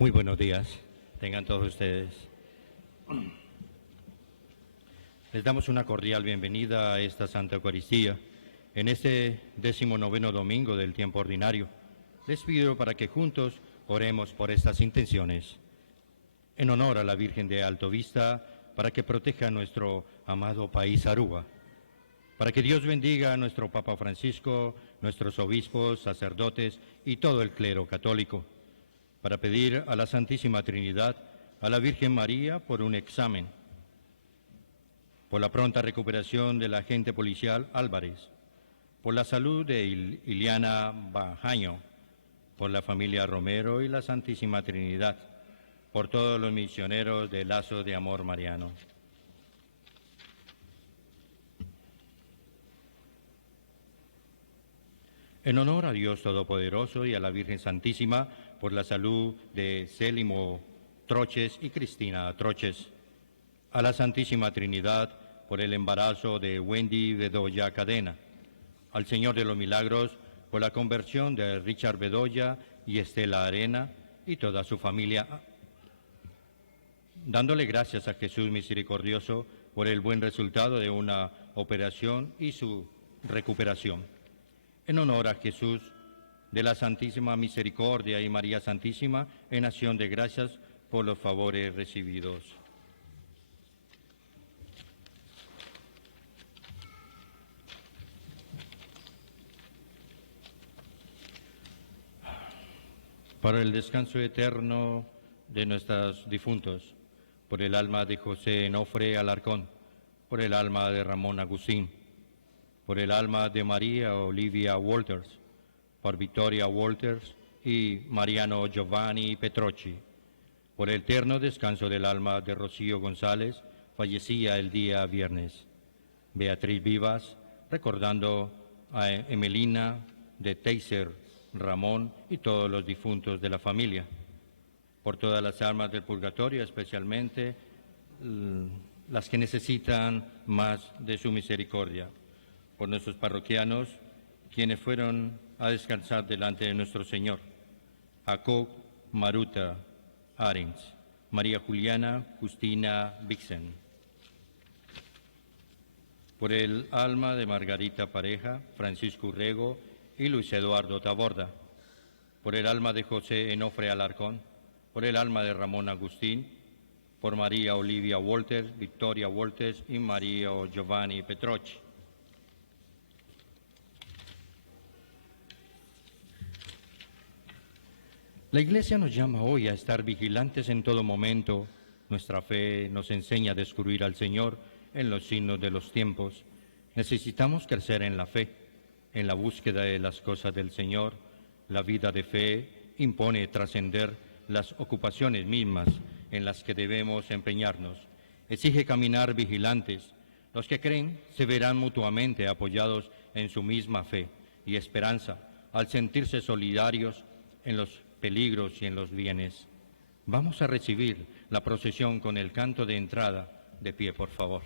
Muy buenos días, tengan todos ustedes. Les damos una cordial bienvenida a esta Santa Eucaristía en este 19º domingo del tiempo ordinario. Les pido para que juntos oremos por estas intenciones. En honor a la Virgen de Altovista, para que proteja a nuestro amado país Aruba. Para que Dios bendiga a nuestro Papa Francisco, nuestros obispos, sacerdotes y todo el clero católico. Para pedir a la Santísima Trinidad, a la Virgen María por un examen, por la pronta recuperación del agente policial Álvarez, por la salud de Iliana Bajaño, por la familia Romero y la Santísima Trinidad, por todos los misioneros del Lazo de Amor Mariano. En honor a Dios Todopoderoso y a la Virgen Santísima, por la salud de Célimo Troches y Cristina Troches, a la Santísima Trinidad, por el embarazo de Wendy Bedoya Cadena, al Señor de los Milagros, por la conversión de Richard Bedoya y Estela Arena y toda su familia, dándole gracias a Jesús misericordioso por el buen resultado de una operación y su recuperación. En honor a Jesús de la Santísima Misericordia y María Santísima, en acción de gracias por los favores recibidos. Para el descanso eterno de nuestros difuntos, por el alma de José Enofre Alarcón, por el alma de Ramón Agustín, por el alma de María Olivia Walters, por Victoria Walters y Mariano Giovanni Petrocci, por el eterno descanso del alma de Rocío González, fallecía el día viernes. Beatriz Vivas, recordando a Emelina de Teiser, Ramón y todos los difuntos de la familia. Por todas las almas del purgatorio, especialmente las que necesitan más de su misericordia. Por nuestros parroquianos, quienes fueron a descansar delante de nuestro Señor. Jacob Maruta Arens, María Juliana Justina Vixen. Por el alma de Margarita Pareja, Francisco Urrego y Luis Eduardo Taborda. Por el alma de José Enofre Alarcón. Por el alma de Ramón Agustín. Por María Olivia Walters, Victoria Walters y María Giovanni Petrocci. La Iglesia nos llama hoy a estar vigilantes en todo momento. Nuestra fe nos enseña a descubrir al Señor en los signos de los tiempos. Necesitamos crecer en la fe, en la búsqueda de las cosas del Señor. La vida de fe impone trascender las ocupaciones mismas en las que debemos empeñarnos. Exige caminar vigilantes. Los que creen se verán mutuamente apoyados en su misma fe y esperanza, al sentirse solidarios en los peligros y en los bienes. Vamos a recibir la procesión con el canto de entrada. De pie, por favor.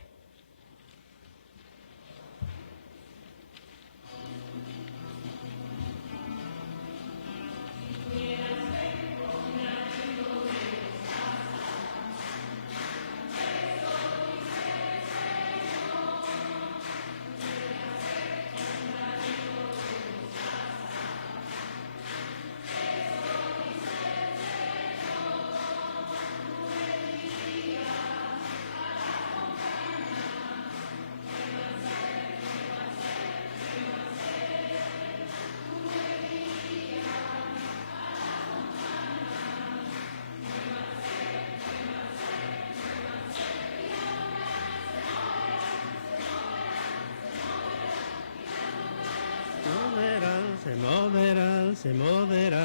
Se moverá,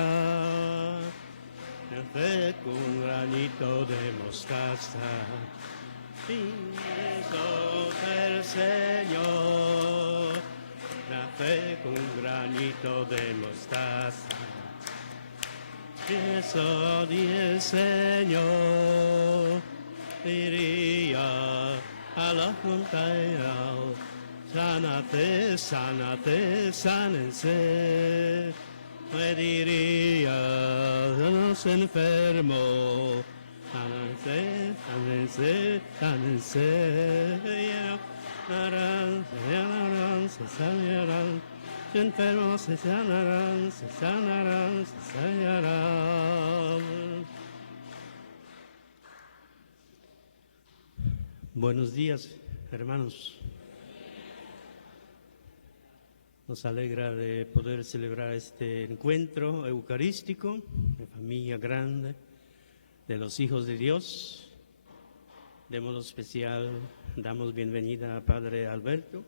nace con un granito de mostaza, y eso del Señor, nace con un granito de mostaza, y eso del Señor, diría a la frontera. Sánate, sánate, sánense, me diría a los enfermos, sánense, sánense, sánense, se sanarán, los enfermos se sanarán, se sanarán, se sanarán. Buenos días, hermanos. Nos alegra de poder celebrar este encuentro eucarístico de familia grande de los hijos de Dios. De modo especial damos bienvenida a Padre Alberto,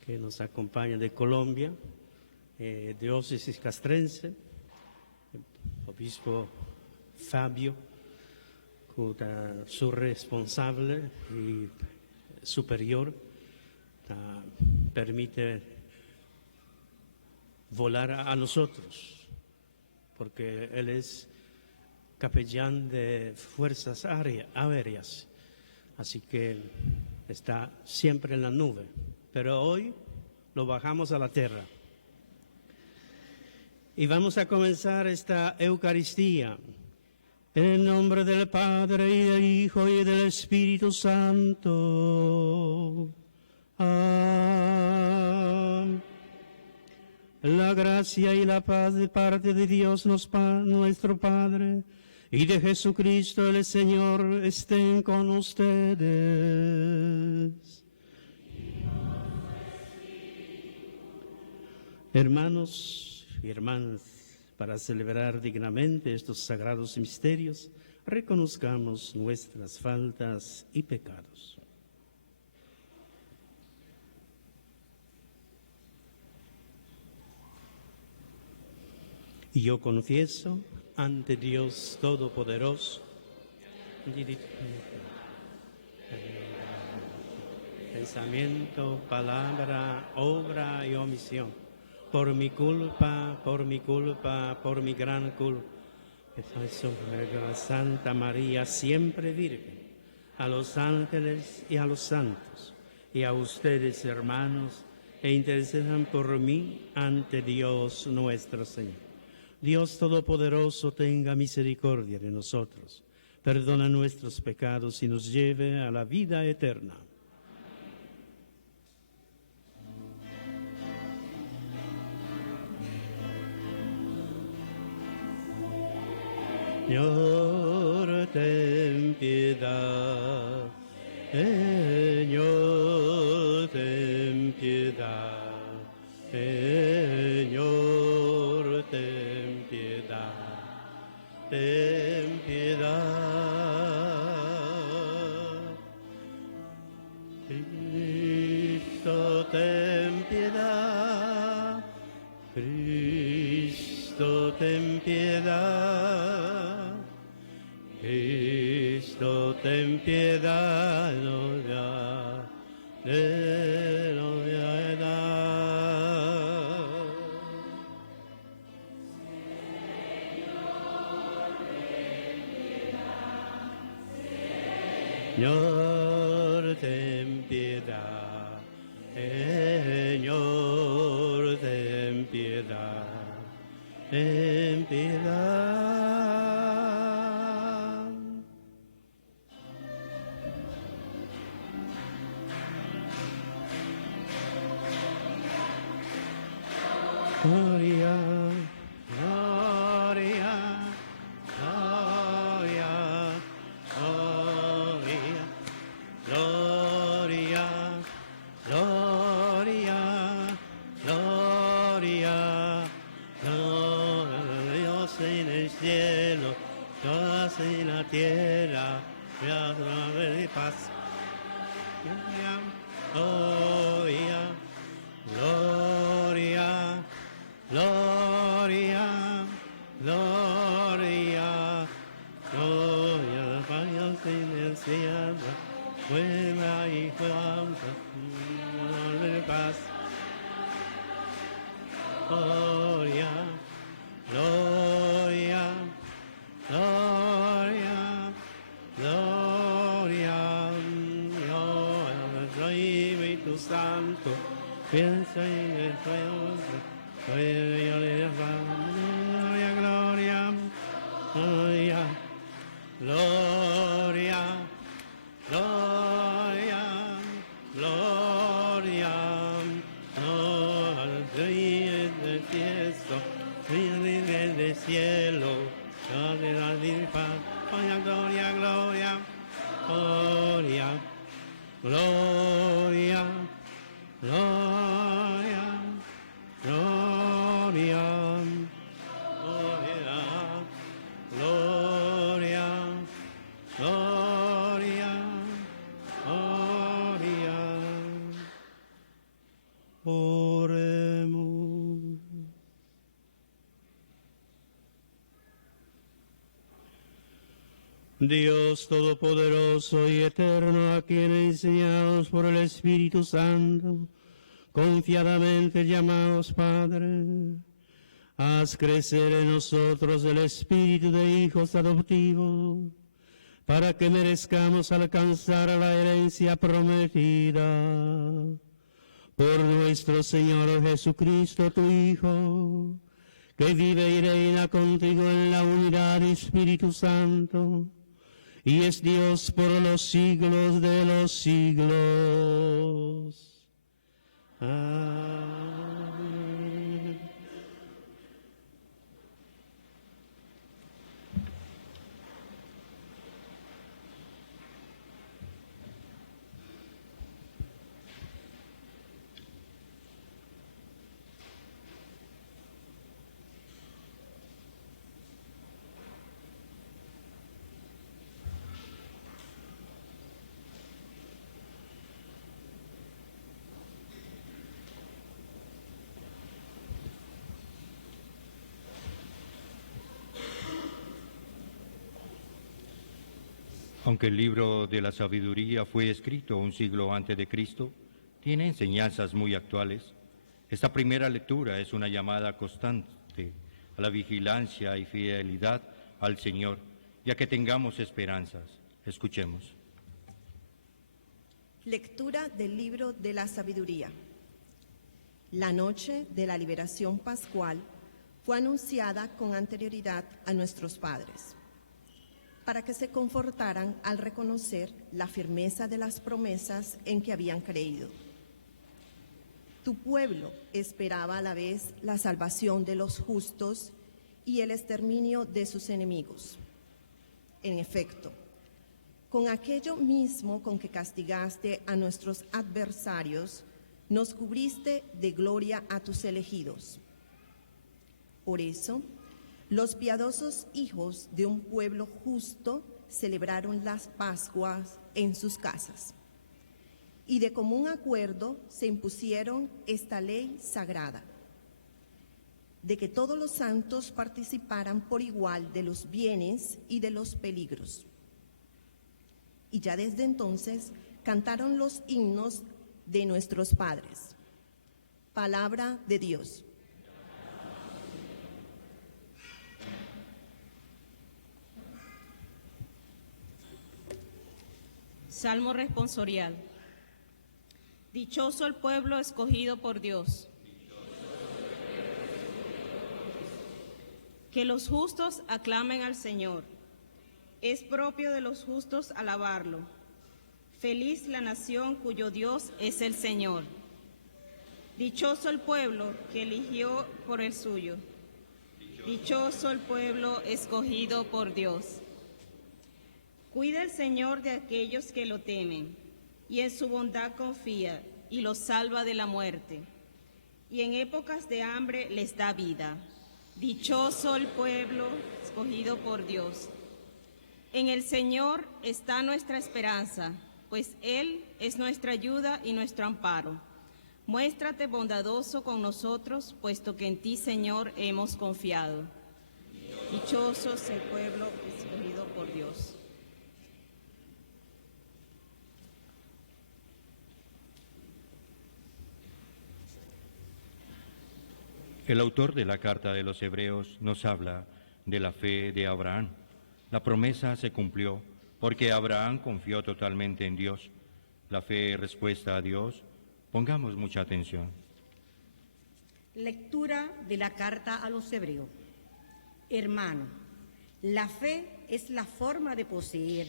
que nos acompaña de Colombia, diócesis castrense, obispo Fabio, su responsable y superior, permite volar a nosotros, porque él es capellán de fuerzas aéreas, así que está siempre en la nube, pero hoy lo bajamos a la tierra. Y vamos a comenzar esta Eucaristía en el nombre del Padre y del Hijo y del Espíritu Santo. Amén. La gracia y la paz de parte de Dios nuestro Padre y de Jesucristo el Señor estén con ustedes. Hermanos y hermanas, para celebrar dignamente estos sagrados misterios, reconozcamos nuestras faltas y pecados. Y yo confieso ante Dios Todopoderoso, pensamiento, palabra, obra y omisión, por mi culpa, por mi gran culpa. Eso ruego a Santa María, siempre Virgen, a los ángeles y a los santos, y a ustedes, hermanos, e intercedan por mí ante Dios nuestro Señor. Dios Todopoderoso tenga misericordia de nosotros, perdona nuestros pecados y nos lleve a la vida eterna. Señor, ten piedad. Señor, ten piedad. Señor, ten piedad. Ten piedad. Cristo, ten piedad. Cristo, ten piedad. Cristo, ten piedad. Señor, ten piedad. Señor, ten piedad. Ten piedad. Gloria, gloria, gloria, gloria, gloria, gloria, gloria, Dios en el cielo, Dios en la tierra, Dios de paz. Gloria, gloria, gloria, gloria, gloria, Dios en el cielo, buena y fuerza, de paz. Gloria, gloria, gloria, gloria, Espíritu Santo, piensa en el fuego, Gloria, gloria, gloria, gloria, gloria, gloria, gloria del cielo, gloria del cielo, gloria del Padre, gloria, gloria, gloria, gloria, gloria, gloria, gloria, gloria, gloria, gloria. Oremos. Dios Todopoderoso y Eterno, a quien enseñados por el Espíritu Santo, confiadamente llamados Padre, haz crecer en nosotros el espíritu de hijos adoptivos, para que merezcamos alcanzar la herencia prometida. Por nuestro Señor Jesucristo, tu Hijo, que vive y reina contigo en la unidad del Espíritu Santo, y es Dios por los siglos de los siglos. Amén. Aunque el libro de la sabiduría fue escrito un siglo antes de Cristo, tiene enseñanzas muy actuales. Esta primera lectura es una llamada constante a la vigilancia y fidelidad al Señor, ya que tengamos esperanzas. Escuchemos. Lectura del libro de la sabiduría. La noche de la liberación pascual fue anunciada con anterioridad a nuestros padres, para que se confortaran al reconocer la firmeza de las promesas en que habían creído. Tu pueblo esperaba a la vez la salvación de los justos y el exterminio de sus enemigos. En efecto, con aquello mismo con que castigaste a nuestros adversarios, nos cubriste de gloria a tus elegidos. Por eso, los piadosos hijos de un pueblo justo celebraron las Pascuas en sus casas, y de común acuerdo se impusieron esta ley sagrada, de que todos los santos participaran por igual de los bienes y de los peligros. Y ya desde entonces cantaron los himnos de nuestros padres. Palabra de Dios. Salmo responsorial. Dichoso el pueblo escogido por Dios. Que los justos aclamen al Señor. Es propio de los justos alabarlo. Feliz la nación cuyo Dios es el Señor. Dichoso el pueblo que eligió por el suyo. Dichoso el pueblo escogido por Dios. Cuida el Señor de aquellos que lo temen, y en su bondad confía, y los salva de la muerte. Y en épocas de hambre les da vida. Dichoso el pueblo escogido por Dios. En el Señor está nuestra esperanza, pues Él es nuestra ayuda y nuestro amparo. Muéstrate bondadoso con nosotros, puesto que en ti, Señor, hemos confiado. Dichoso es el pueblo escogido por Dios. El autor de la carta de los Hebreos nos habla de la fe de Abraham. La promesa se cumplió porque Abraham confió totalmente en Dios. La fe es respuesta a Dios. Pongamos mucha atención. Lectura de la carta a los Hebreos. Hermano, la fe es la forma de poseer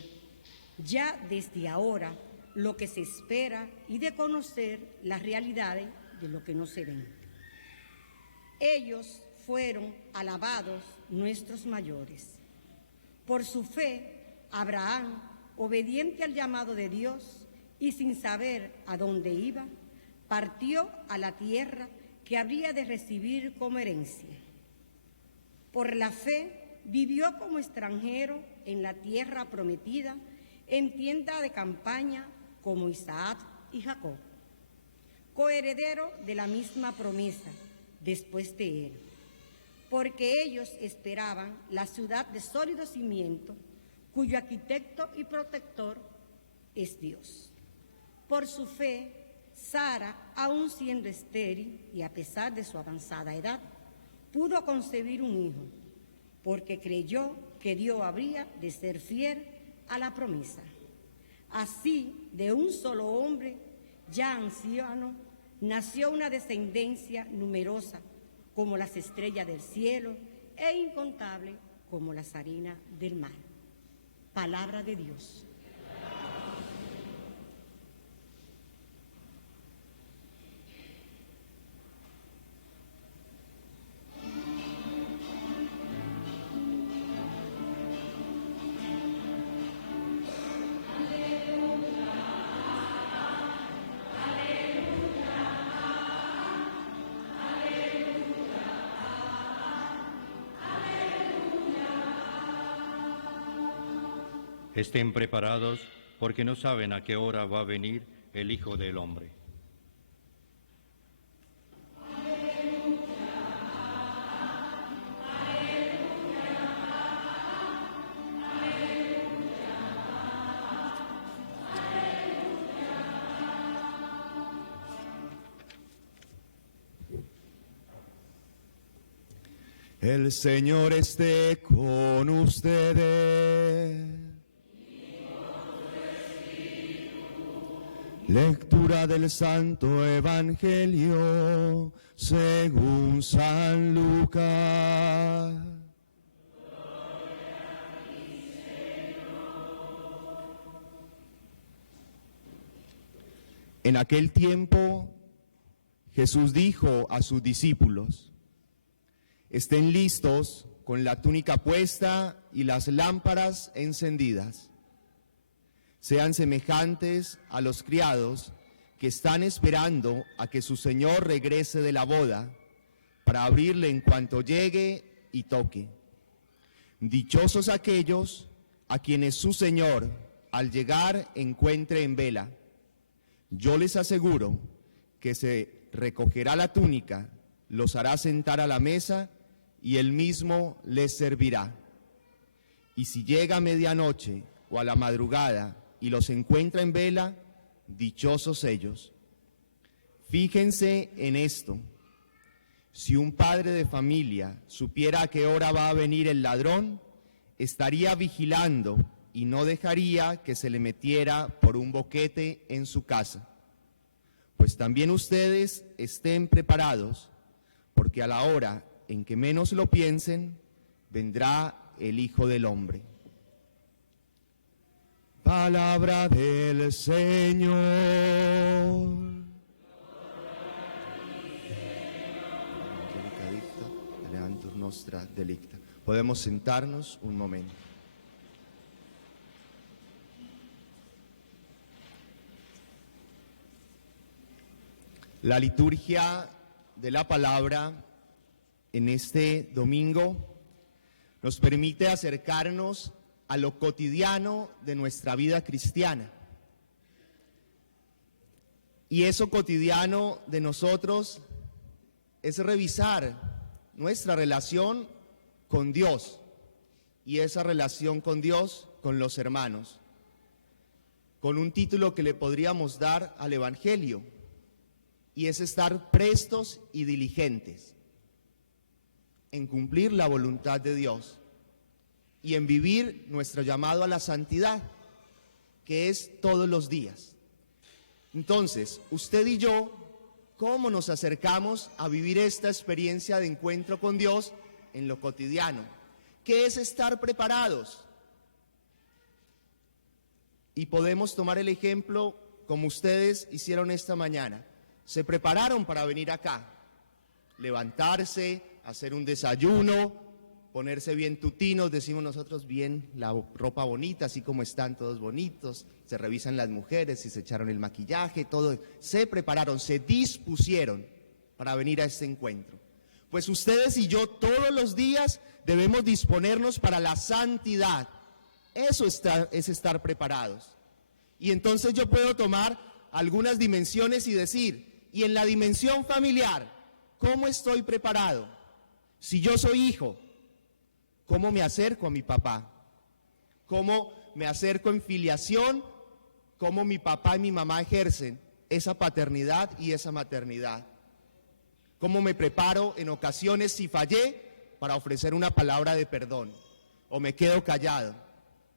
ya desde ahora lo que se espera y de conocer las realidades de lo que no se ven. Ellos fueron alabados nuestros mayores. Por su fe, Abraham, obediente al llamado de Dios y sin saber a dónde iba, partió a la tierra que habría de recibir como herencia. Por la fe, vivió como extranjero en la tierra prometida, en tienda de campaña como Isaac y Jacob, coheredero de la misma promesa después de él, porque ellos esperaban la ciudad de sólido cimiento, cuyo arquitecto y protector es Dios. Por su fe, Sara, aun siendo estéril y a pesar de su avanzada edad, pudo concebir un hijo, porque creyó que Dios habría de ser fiel a la promesa. Así, de un solo hombre, ya anciano, nació una descendencia numerosa como las estrellas del cielo e incontable como las arenas del mar. Palabra de Dios. Estén preparados, porque no saben a qué hora va a venir el Hijo del Hombre. El Señor esté con ustedes. Lectura del Santo Evangelio según San Lucas. En aquel tiempo, Jesús dijo a sus discípulos: estén listos con la túnica puesta y las lámparas encendidas. Sean semejantes a los criados que están esperando a que su señor regrese de la boda, para abrirle en cuanto llegue y toque. Dichosos aquellos a quienes su señor, al llegar, encuentre en vela. Yo les aseguro que se recogerá la túnica, los hará sentar a la mesa y él mismo les servirá. Y si llega a medianoche o a la madrugada y los encuentra en vela, dichosos ellos. Fíjense en esto: si un padre de familia supiera a qué hora va a venir el ladrón, estaría vigilando y no dejaría que se le metiera por un boquete en su casa. Pues también ustedes estén preparados, porque a la hora en que menos lo piensen, vendrá el Hijo del Hombre. Palabra del Señor. Podemos sentarnos un momento. La liturgia de la palabra en este domingo nos permite acercarnos a lo cotidiano de nuestra vida cristiana. Y eso cotidiano de nosotros es revisar nuestra relación con Dios y esa relación con Dios con los hermanos, con un título que le podríamos dar al Evangelio, y es estar prestos y diligentes en cumplir la voluntad de Dios y en vivir nuestro llamado a la santidad, que es todos los días. Entonces, usted y yo ¿Cómo nos acercamos a vivir esta experiencia de encuentro con Dios en lo cotidiano? ¿Qué es estar preparados? Y podemos tomar el ejemplo como ustedes hicieron esta mañana. Se prepararon para venir acá, levantarse, hacer un desayuno, ponerse bien tutinos, decimos nosotros, bien la ropa bonita, así como están todos bonitos, se revisan las mujeres, si se echaron el maquillaje, todo, se prepararon, se dispusieron para venir a este encuentro. Pues ustedes y yo todos los días debemos disponernos para la santidad. Eso es estar preparados. Y entonces yo puedo tomar algunas dimensiones y decir, y en la dimensión familiar, ¿cómo estoy preparado? Si yo soy hijo, ¿cómo me acerco a mi papá? ¿Cómo me acerco en filiación? ¿Cómo mi papá y mi mamá ejercen esa paternidad y esa maternidad? ¿Cómo me preparo en ocasiones si fallé para ofrecer una palabra de perdón? ¿O me quedo callado?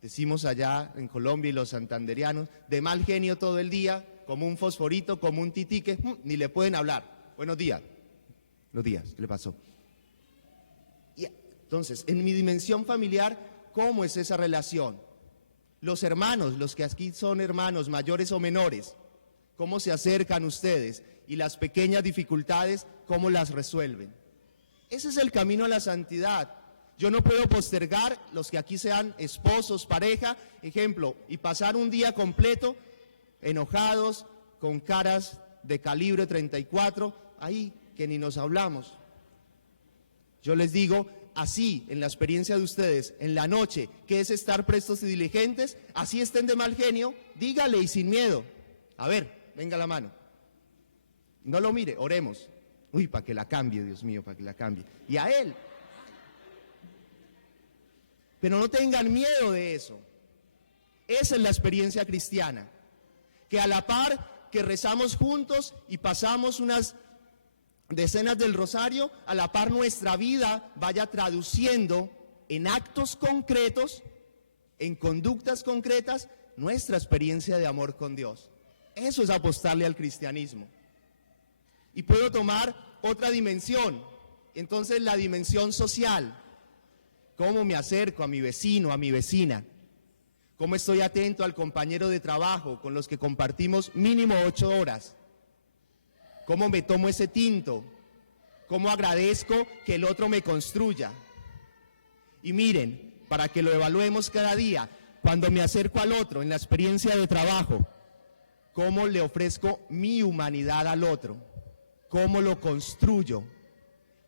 Decimos allá en Colombia y los santanderianos, de mal genio todo el día, como un fosforito, como un titique, ni le pueden hablar. Buenos días. Buenos días, ¿qué le pasó? Y entonces, en mi dimensión familiar, ¿cómo es esa relación? Los hermanos, los que aquí son hermanos, mayores o menores, ¿cómo se acercan ustedes? Y las pequeñas dificultades, ¿cómo las resuelven? Ese es el camino a la santidad. Yo no puedo postergar, los que aquí sean esposos, pareja, ejemplo, y pasar un día completo enojados, con caras de calibre 34, ahí que ni nos hablamos. Yo les digo, así, en la experiencia de ustedes, en la noche, que es estar prestos y diligentes, así estén de mal genio, dígale y sin miedo. A ver, venga la mano. No lo mire, oremos. Uy, para que la cambie, Dios mío, para que la cambie. Y a él. Pero no tengan miedo de eso. Esa es la experiencia cristiana. Que a la par que rezamos juntos y pasamos unas decenas del rosario, a la par nuestra vida vaya traduciendo en actos concretos, en conductas concretas, nuestra experiencia de amor con Dios. Eso es apostarle al cristianismo. Y puedo tomar otra dimensión, entonces la dimensión social. ¿Cómo me acerco a mi vecino, a mi vecina? ¿Cómo estoy atento al compañero de trabajo con los que compartimos mínimo 8 horas? ¿Cómo me tomo ese tinto? ¿Cómo agradezco que el otro me construya? Y miren, para que lo evaluemos cada día, cuando me acerco al otro en la experiencia de trabajo, ¿cómo le ofrezco mi humanidad al otro? ¿Cómo lo construyo?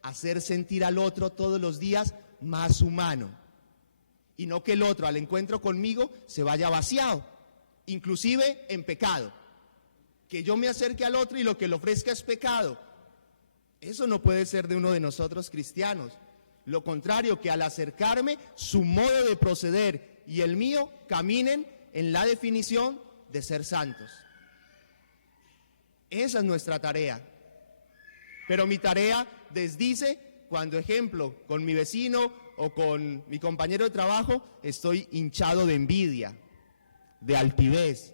Hacer sentir al otro todos los días más humano. Y no que el otro al encuentro conmigo se vaya vaciado, inclusive en pecado. Que yo me acerque al otro y lo que le ofrezca es pecado. Eso no puede ser de uno de nosotros cristianos. Lo contrario, que al acercarme, su modo de proceder y el mío caminen en la definición de ser santos. Esa es nuestra tarea. Pero mi tarea desdice cuando, ejemplo, con mi vecino o con mi compañero de trabajo estoy hinchado de envidia, de altivez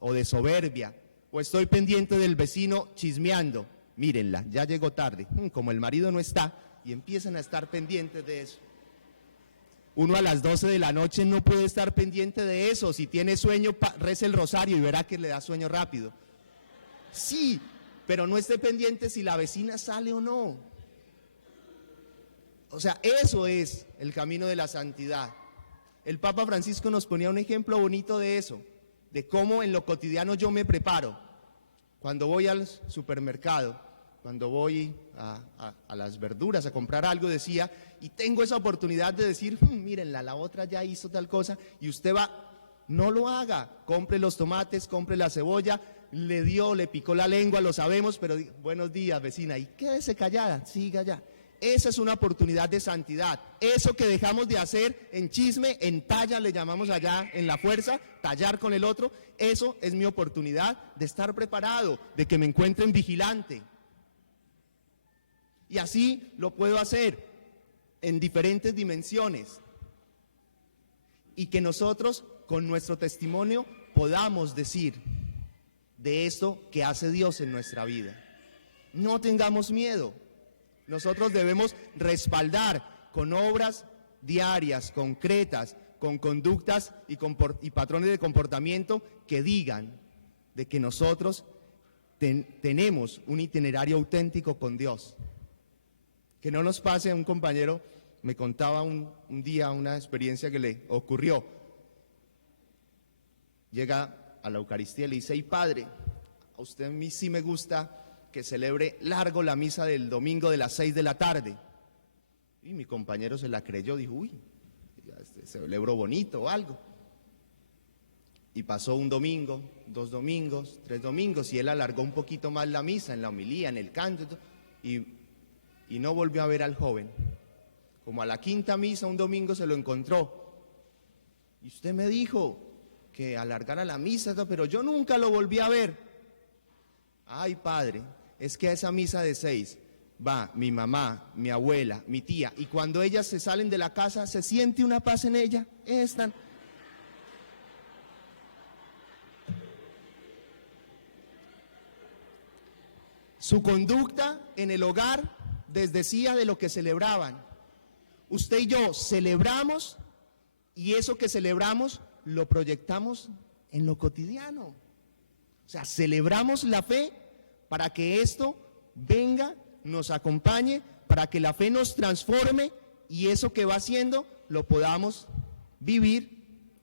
o de soberbia, o estoy pendiente del vecino chismeando. Mírenla, ya llegó tarde, como el marido no está, y empiezan a estar pendientes de eso. Uno a las 12 de la noche no puede estar pendiente de eso. Si tiene sueño, reza el rosario y verá que le da sueño rápido. Sí, pero no esté pendiente si la vecina sale o no. O sea, eso es el camino de la santidad. El Papa Francisco nos ponía un ejemplo bonito de eso, de cómo en lo cotidiano yo me preparo. Cuando voy al supermercado, cuando voy a las verduras a comprar algo, decía, y tengo esa oportunidad de decir, mírenla, la otra ya hizo tal cosa, y usted va, no lo haga, compre los tomates, compre la cebolla, le picó la lengua, lo sabemos, pero buenos días, vecina, y quédese callada, siga allá. Esa es una oportunidad de santidad. Eso que dejamos de hacer en chisme, en talla, le llamamos allá en la fuerza, tallar con el otro, eso es mi oportunidad de estar preparado, de que me encuentren vigilante. Y así lo puedo hacer en diferentes dimensiones. Y que nosotros, con nuestro testimonio, podamos decir de esto que hace Dios en nuestra vida. No tengamos miedo. Nosotros debemos respaldar con obras diarias, concretas, con conductas y patrones de comportamiento que digan de que nosotros tenemos un itinerario auténtico con Dios. Que no nos pase. Un compañero me contaba un día una experiencia que le ocurrió. Llega a la Eucaristía y le dice: "Ay, padre, a usted a mí sí me gusta que celebre largo la misa del domingo de las 6 de la tarde. Y mi compañero se la creyó, dijo: "Uy, celebró bonito o algo". Y pasó un domingo, 2 domingos, 3 domingos, y él alargó un poquito más la misa, en la homilía, en el canto, y no volvió a ver al joven. Como a la 5ª misa, un domingo se lo encontró. "Y usted me dijo que alargara la misa, pero yo nunca lo volví a ver". "Ay, padre, es que a esa misa de 6 va mi mamá, mi abuela, mi tía, y cuando ellas se salen de la casa se siente una paz en ella. Están". Su conducta en el hogar desdecía de lo que celebraban. Usted y yo celebramos, y eso que celebramos lo proyectamos en lo cotidiano. O sea, celebramos la fe para que esto venga, nos acompañe, para que la fe nos transforme, y eso que va haciendo lo podamos vivir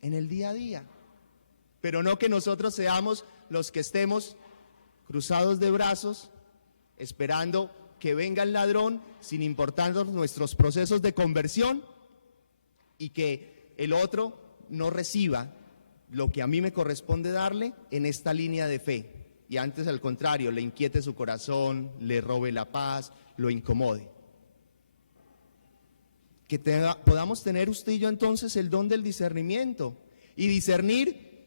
en el día a día. Pero no que nosotros seamos los que estemos cruzados de brazos, esperando que venga el ladrón, sin importarnos nuestros procesos de conversión, y que el otro no reciba lo que a mí me corresponde darle en esta línea de fe, y antes, al contrario, le inquiete su corazón, le robe la paz, lo incomode. Que podamos tener usted y yo entonces el don del discernimiento, y discernir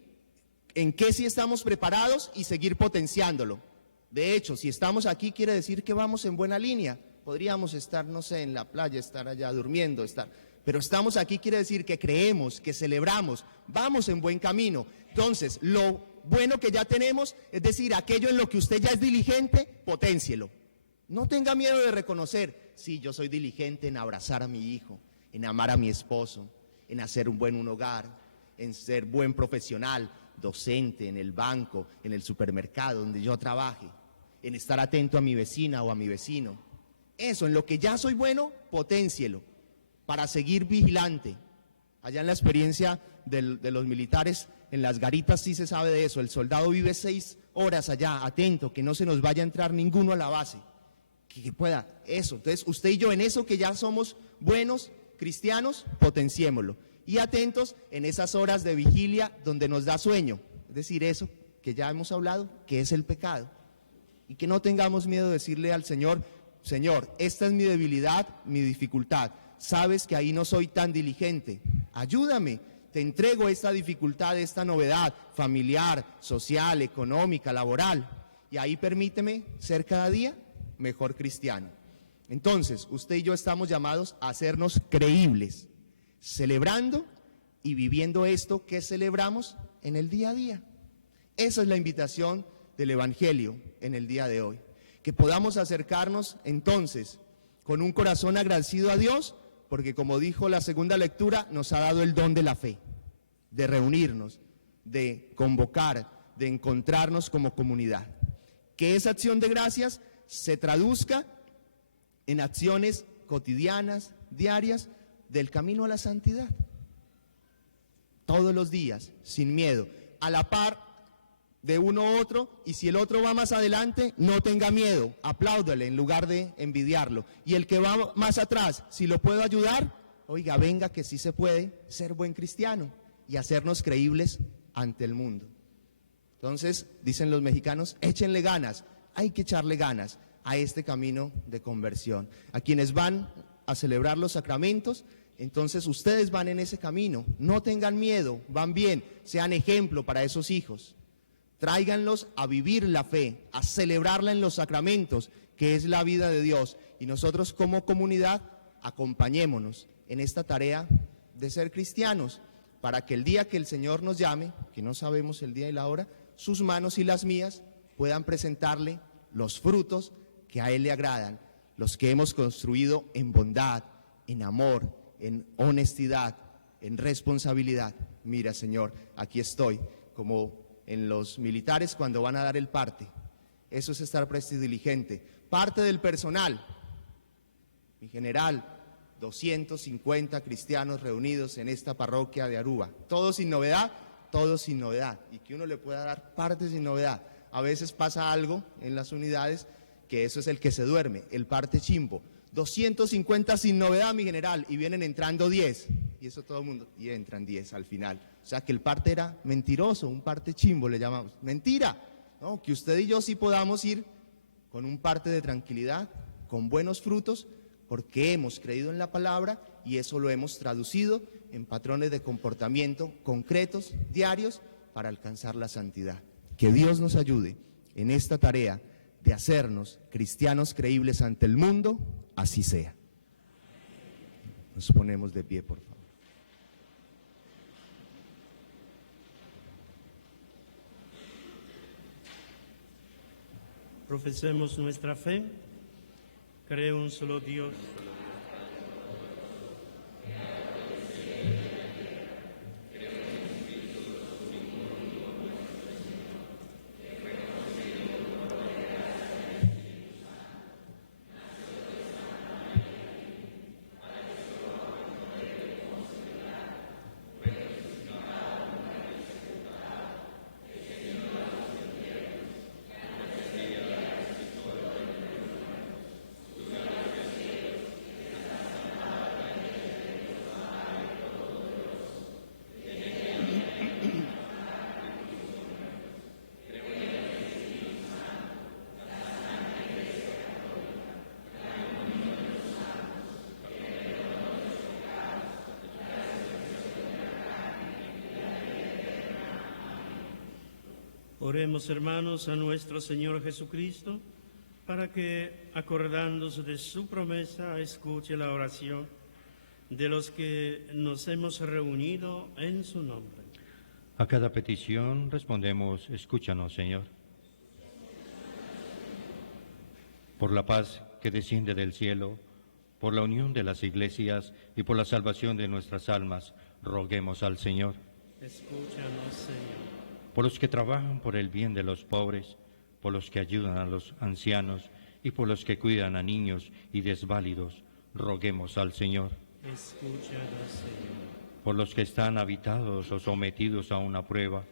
en qué sí estamos preparados y seguir potenciándolo. De hecho, si estamos aquí quiere decir que vamos en buena línea. Podríamos estar, no sé, en la playa, estar allá durmiendo, pero estamos aquí quiere decir que creemos, que celebramos, vamos en buen camino. Entonces, lo bueno que ya tenemos, es decir, aquello en lo que usted ya es diligente, poténcielo. No tenga miedo de reconocer: sí, yo soy diligente en abrazar a mi hijo, en amar a mi esposo, en hacer un buen hogar, en ser buen profesional, docente, en el banco, en el supermercado, donde yo trabaje, en estar atento a mi vecina o a mi vecino. Eso, en lo que ya soy bueno, poténcielo, para seguir vigilante. Allá en la experiencia de los militares, en las garitas sí se sabe de eso. El soldado vive 6 horas allá, atento, que no se nos vaya a entrar ninguno a la base, que pueda eso. Entonces, usted y yo, en eso que ya somos buenos cristianos, potenciémoslo, y atentos en esas horas de vigilia donde nos da sueño, es decir, eso que ya hemos hablado, que es el pecado, y que no tengamos miedo de decirle al Señor: Señor, esta es mi debilidad, mi dificultad, sabes que ahí no soy tan diligente, ayúdame, te entrego esta dificultad, esta novedad familiar, social, económica, laboral, y ahí permíteme ser cada día mejor cristiano. Entonces, usted y yo estamos llamados a hacernos creíbles, celebrando y viviendo esto que celebramos en el día a día. Esa es la invitación del Evangelio en el día de hoy, que podamos acercarnos entonces con un corazón agradecido a Dios, porque como dijo la segunda lectura, nos ha dado el don de la fe, de reunirnos, de convocar, de encontrarnos como comunidad. Que esa acción de gracias se traduzca en acciones cotidianas, diarias, del camino a la santidad. Todos los días, sin miedo, a la par de uno u otro, y si el otro va más adelante, no tenga miedo, apláudale en lugar de envidiarlo. Y el que va más atrás, si lo puedo ayudar, oiga, venga, que sí se puede ser buen cristiano y hacernos creíbles ante el mundo. Entonces, dicen los mexicanos, échenle ganas, hay que echarle ganas a este camino de conversión. A quienes van a celebrar los sacramentos, entonces ustedes van en ese camino, no tengan miedo, van bien, sean ejemplo para esos hijos. Tráiganlos a vivir la fe, a celebrarla en los sacramentos, que es la vida de Dios. Y nosotros como comunidad acompañémonos en esta tarea de ser cristianos, para que el día que el Señor nos llame, que no sabemos el día y la hora, sus manos y las mías puedan presentarle los frutos que a Él le agradan, los que hemos construido en bondad, en amor, en honestidad, en responsabilidad. Mira, Señor, aquí estoy, como en los militares cuando van a dar el parte. Eso es estar presto y diligente. Parte del personal, mi general, 250 cristianos reunidos en esta parroquia de Aruba. Todos sin novedad, y que uno le pueda dar parte sin novedad. A veces pasa algo en las unidades que eso es el que se duerme, el parte chimbo. 250 sin novedad, mi general, y vienen entrando 10. Y eso todo el mundo, y entran 10 al final. O sea que el parte era mentiroso, un parte chimbo le llamamos. Mentira, ¿no? Que usted y yo sí podamos ir con un parte de tranquilidad, con buenos frutos, porque hemos creído en la palabra y eso lo hemos traducido en patrones de comportamiento concretos, diarios, para alcanzar la santidad. Que Dios nos ayude en esta tarea de hacernos cristianos creíbles ante el mundo, así sea. Nos ponemos de pie, por favor. Profesemos nuestra fe. Creo un solo Dios. Oremos, hermanos, a nuestro Señor Jesucristo, para que, acordándose de su promesa, escuche la oración de los que nos hemos reunido en su nombre. A cada petición respondemos, escúchanos, Señor. Por la paz que desciende del cielo, por la unión de las iglesias y por la salvación de nuestras almas, roguemos al Señor. Escúchanos, Señor. Por los que trabajan por el bien de los pobres, por los que ayudan a los ancianos y por los que cuidan a niños y desválidos, roguemos al Señor. Escúchanos, Señor. Por los que están habitados o sometidos a una prueba,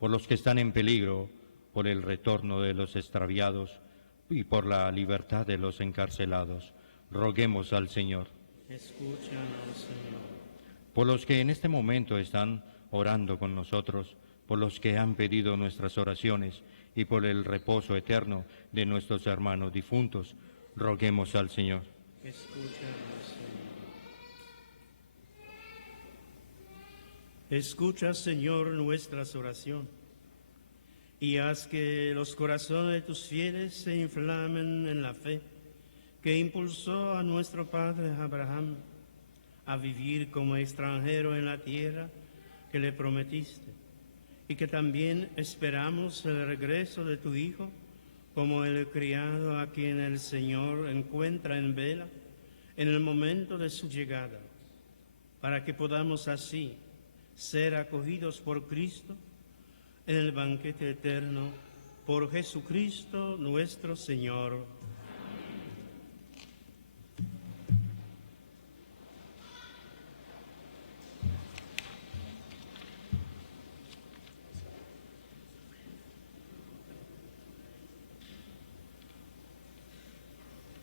por los que están en peligro, por el retorno de los extraviados y por la libertad de los encarcelados, roguemos al Señor. Escúchanos, Señor. Por los que en este momento están orando con nosotros, por los que han pedido nuestras oraciones y por el reposo eterno de nuestros hermanos difuntos, roguemos al Señor. Escúchanos, Señor. Escucha, Señor, nuestras oraciones y haz que los corazones de tus fieles se inflamen en la fe que impulsó a nuestro padre Abraham a vivir como extranjero en la tierra que le prometiste, y que también esperamos el regreso de tu Hijo como el criado a quien el Señor encuentra en vela en el momento de su llegada, para que podamos así ser acogidos por Cristo en el banquete eterno, por Jesucristo nuestro Señor.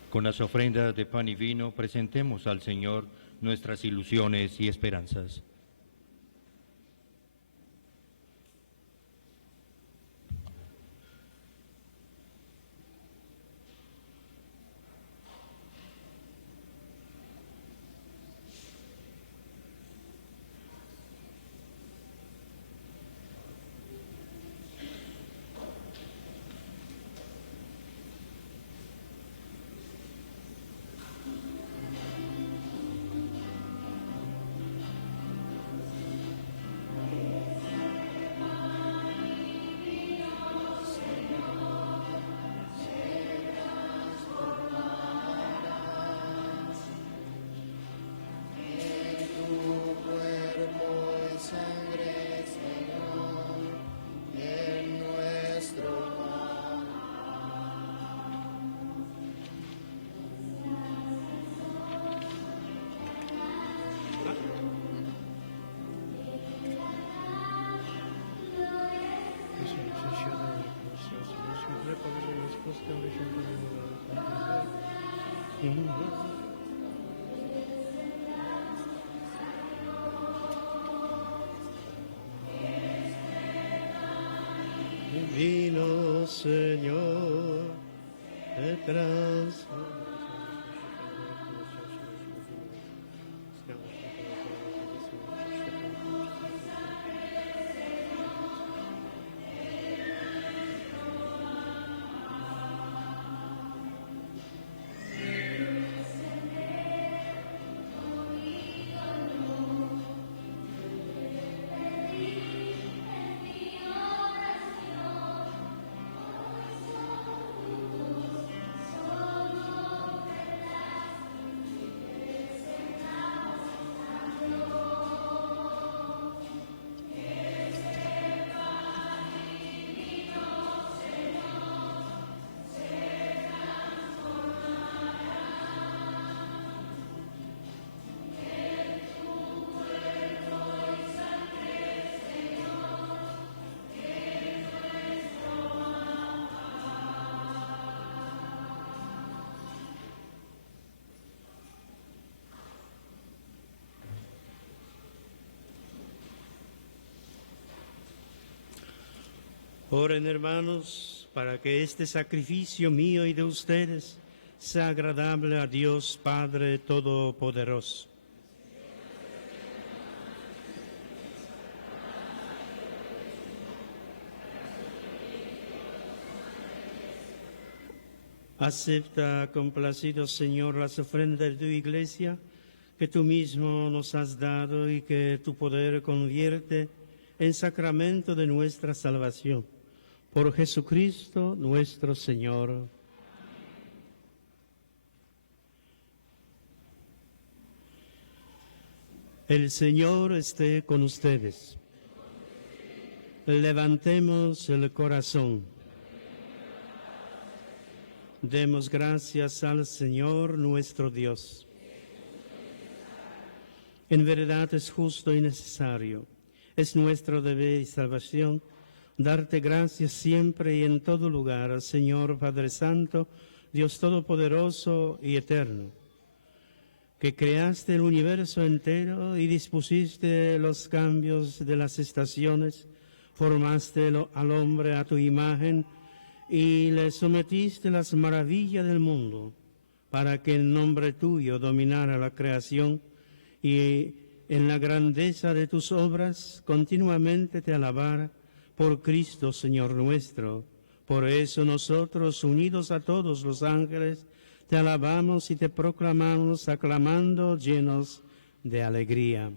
Con las ofrendas de pan y vino presentemos al Señor nuestras ilusiones y esperanzas. Vino, Señor, detrás. Oren, hermanos, para que este sacrificio mío y de ustedes sea agradable a Dios Padre Todopoderoso. Acepta, complacido Señor, las ofrendas de tu iglesia que tú mismo nos has dado y que tu poder convierte en sacramento de nuestra salvación. Por Jesucristo nuestro Señor. El Señor esté con ustedes. Levantemos el corazón. Demos gracias al Señor nuestro Dios. En verdad es justo y necesario, es nuestro deber y salvación, darte gracias siempre y en todo lugar, Señor Padre Santo, Dios Todopoderoso y Eterno, que creaste el universo entero y dispusiste los cambios de las estaciones, formaste al hombre a tu imagen y le sometiste las maravillas del mundo, para que en nombre tuyo dominara la creación y en la grandeza de tus obras continuamente te alabara por Cristo, Señor nuestro. Por eso nosotros, unidos a todos los ángeles, te alabamos y te proclamamos, aclamando llenos de alegría.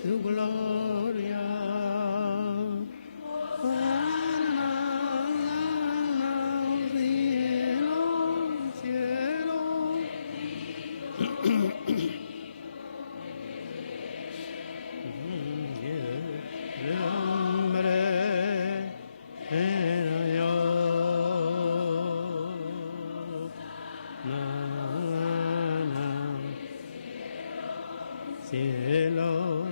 Su gloria. Cielo.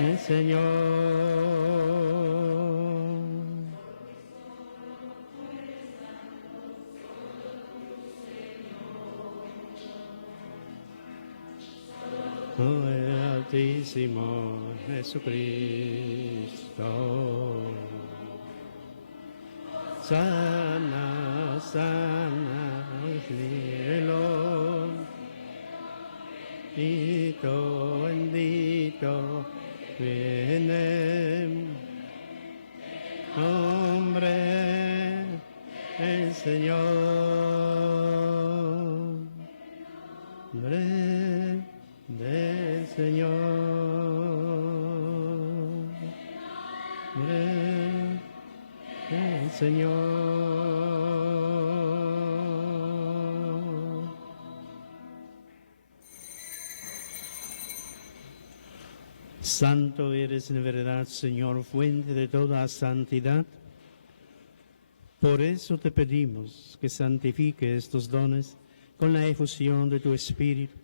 El Señor. Oh, el Altísimo Jesucristo. Sana, sana al cielo, bendito, bendito, viene, hombre, el Señor, hombre del Señor, hombre del Señor. Santo eres en verdad, Señor, fuente de toda santidad. Por eso te pedimos que santifique estos dones con la efusión de tu Espíritu,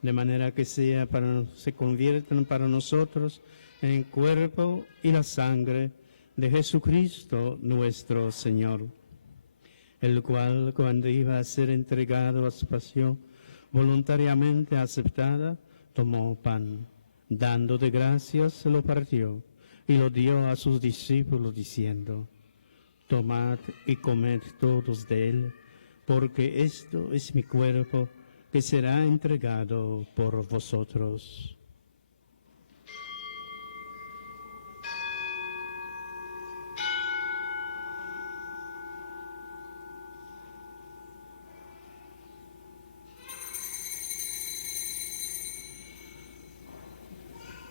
de manera que se conviertan para nosotros en el cuerpo y la sangre de Jesucristo nuestro Señor, el cual, cuando iba a ser entregado a su pasión voluntariamente aceptada, tomó pan, dando de gracias, lo partió y lo dio a sus discípulos, diciendo: tomad y comed todos de él, porque esto es mi cuerpo, que será entregado por vosotros.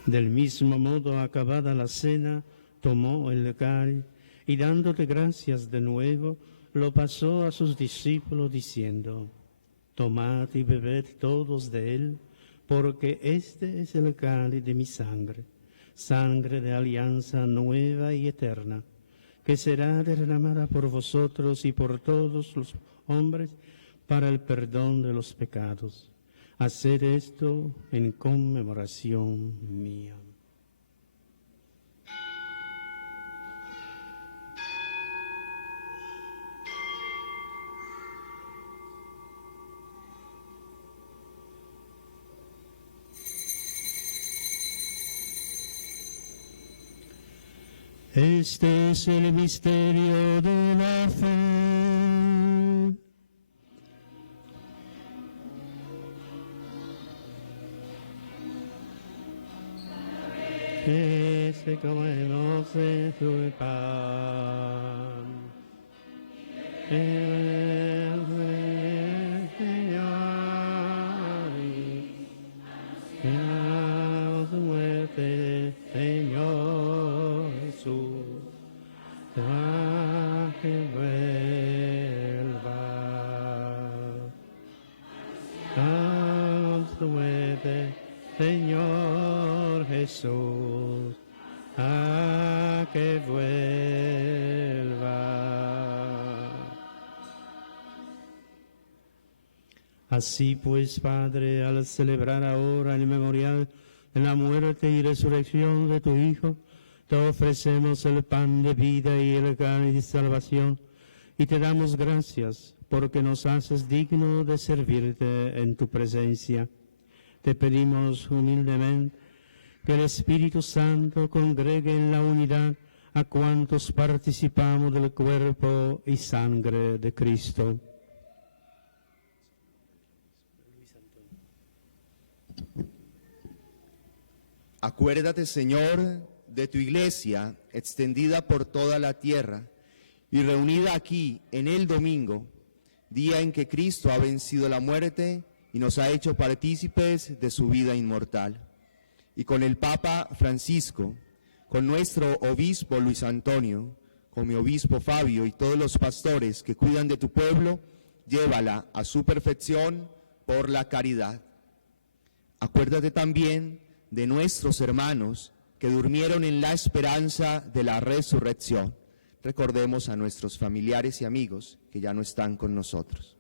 Del mismo modo, acabada la cena, tomó el cáliz y dándote gracias de nuevo, lo pasó a sus discípulos diciendo: tomad y bebed todos de él, porque este es el cáliz de mi sangre, sangre de alianza nueva y eterna, que será derramada por vosotros y por todos los hombres para el perdón de los pecados. Haced esto en conmemoración mía. Este es el misterio de la fe. Que se comemos de tu pan. El Señor, que a su muerte, Señor Jesús, a que vuelva. A su muerte, Señor Jesús, a que vuelva. Así pues, Padre, al celebrar ahora el memorial de la muerte y resurrección de tu Hijo, te ofrecemos el pan de vida y el cáliz de salvación, y te damos gracias porque nos haces digno de servirte en tu presencia. Te pedimos humildemente que el Espíritu Santo congregue en la unidad a cuantos participamos del cuerpo y sangre de Cristo. Acuérdate, Señor, de tu iglesia extendida por toda la tierra y reunida aquí en el domingo, día en que Cristo ha vencido la muerte y nos ha hecho partícipes de su vida inmortal. Y con el Papa Francisco, con nuestro obispo Luis Antonio, con mi obispo Fabio y todos los pastores que cuidan de tu pueblo, llévala a su perfección por la caridad. Acuérdate también de nuestros hermanos que durmieron en la esperanza de la resurrección. Recordemos a nuestros familiares y amigos que ya no están con nosotros.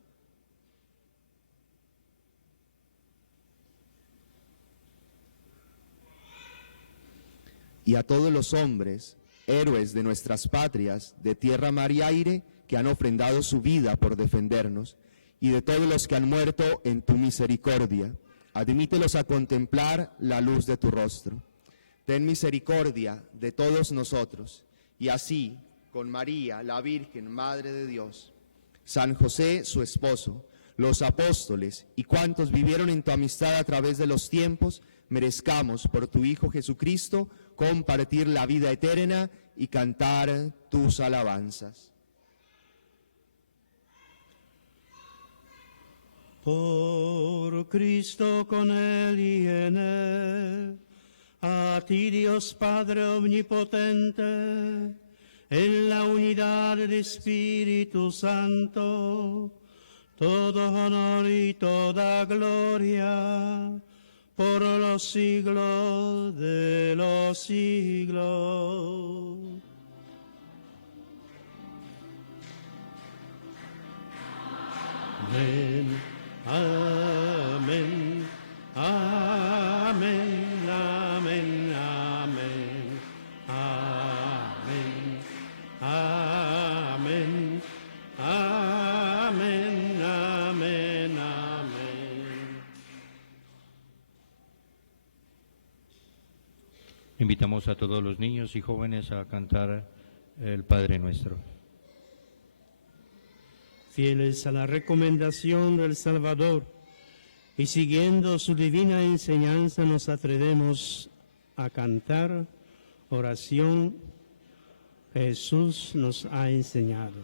Y a todos los hombres, héroes de nuestras patrias, de tierra, mar y aire, que han ofrendado su vida por defendernos, y de todos los que han muerto en tu misericordia, admítelos a contemplar la luz de tu rostro. Ten misericordia de todos nosotros, y así, con María, la Virgen, Madre de Dios, San José, su esposo, los apóstoles y cuantos vivieron en tu amistad a través de los tiempos, merezcamos por tu Hijo Jesucristo compartir la vida eterna y cantar tus alabanzas. Por Cristo, con Él y en Él, a ti Dios Padre Omnipotente, en la unidad del Espíritu Santo, todo honor y toda gloria, por los siglos de los siglos. Amén, amén, amén, amén, amén, amén, amén, amén, amén, amén. Invitamos a todos los niños y jóvenes a cantar el Padre Nuestro. Fieles a la recomendación del Salvador y siguiendo su divina enseñanza, nos atrevemos a cantar oración que Jesús nos ha enseñado.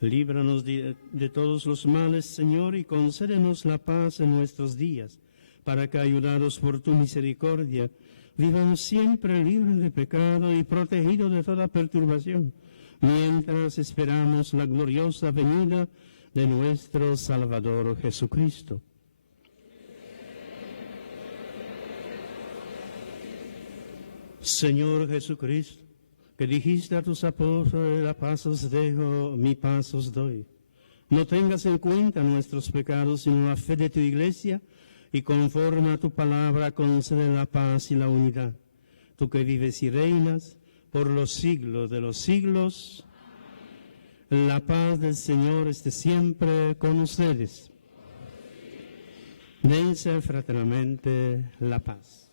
Líbranos de todos los males, Señor, y concédenos la paz en nuestros días, para que, ayudados por tu misericordia, vivamos siempre libres de pecado y protegidos de toda perturbación, mientras esperamos la gloriosa venida de nuestro Salvador Jesucristo. Señor Jesucristo, que dijiste a tus apóstoles: la paz os dejo, mi paz os doy. No tengas en cuenta nuestros pecados, sino la fe de tu Iglesia, y conforme a tu palabra concede la paz y la unidad. Tú que vives y reinas por los siglos de los siglos, la paz del Señor esté siempre con ustedes. Dense fraternalmente la paz.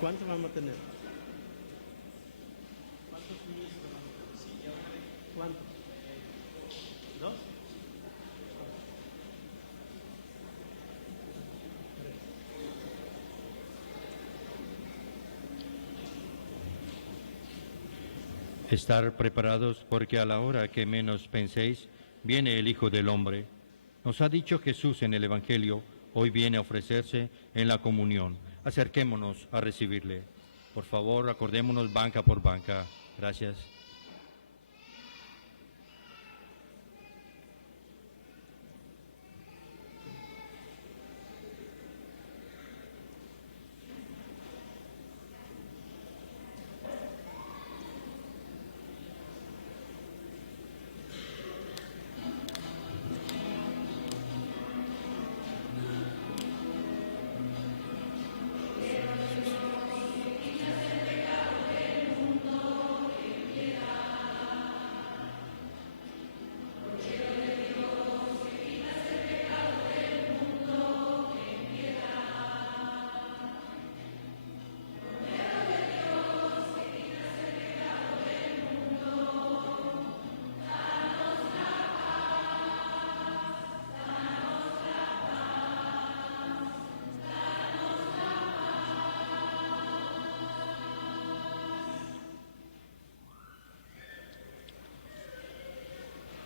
¿Cuántos vamos a tener? ¿Cuántos niños vamos a tener? ¿Cuántos? ¿Dos? Estar preparados, porque a la hora que menos penséis, viene el Hijo del Hombre. Nos ha dicho Jesús en el Evangelio, hoy viene a ofrecerse en la comunión. Acerquémonos a recibirle. Por favor, acordémonos banca por banca. Gracias.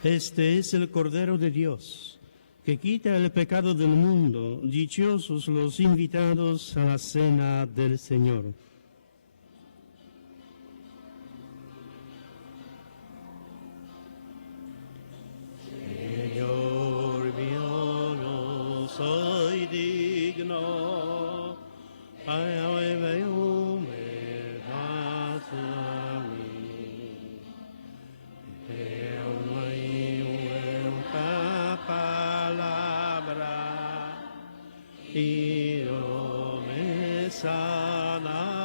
Este es el Cordero de Dios, que quita el pecado del mundo. Dichosos los invitados a la cena del Señor. Señor mío, no soy digno, palabra y yo me sanaré.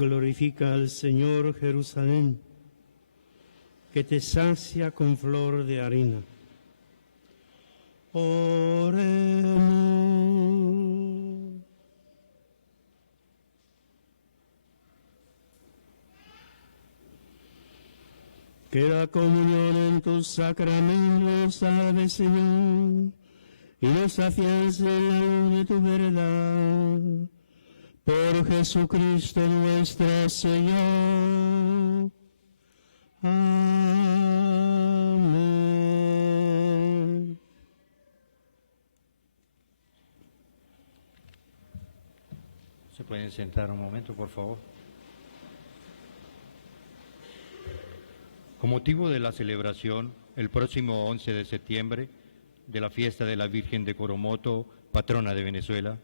Glorifica al Señor Jerusalén, que te sacia con flor de harina. Oremos. Que la comunión en tus sacramentos salve, Señor, y nos afiance en la luz de tu verdad. Por Jesucristo nuestro Señor. Amén. ¿Se pueden sentar un momento, por favor? Con motivo de la celebración, el próximo 11 de septiembre, de la fiesta de la Virgen de Coromoto, patrona de Venezuela,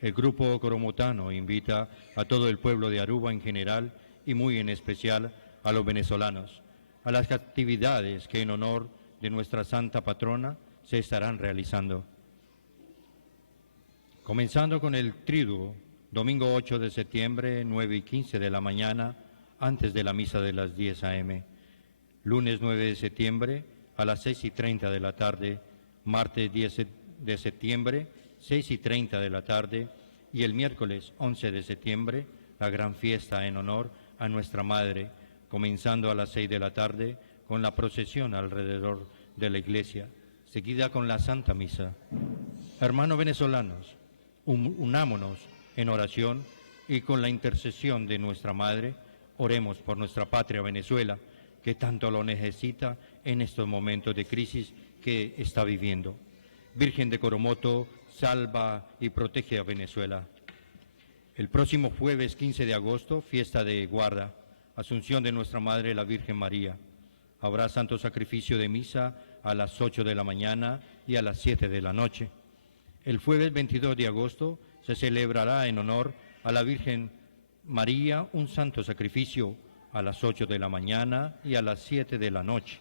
el Grupo Coromotano invita a todo el pueblo de Aruba en general y muy en especial a los venezolanos a las actividades que en honor de nuestra Santa Patrona se estarán realizando. Comenzando con el Triduo, domingo 8 de septiembre, 9:15 de la mañana, antes de la misa de las 10 a.m., lunes 9 de septiembre a las 6:30 de la tarde, martes 10 de septiembre, 6:30 de la tarde, y el miércoles 11 de septiembre, la gran fiesta en honor a nuestra Madre, comenzando a las 6 de la tarde con la procesión alrededor de la iglesia, seguida con la Santa Misa. Hermanos venezolanos, unámonos en oración y con la intercesión de nuestra Madre, oremos por nuestra patria Venezuela, que tanto lo necesita en estos momentos de crisis que está viviendo. Virgen de Coromoto, salva y protege a Venezuela. El próximo jueves 15 de agosto, fiesta de guarda, Asunción de nuestra Madre la Virgen María. Habrá santo sacrificio de misa a las 8 de la mañana y a las 7 de la noche. El jueves 22 de agosto se celebrará en honor a la Virgen María un santo sacrificio a las 8 de la mañana y a las 7 de la noche.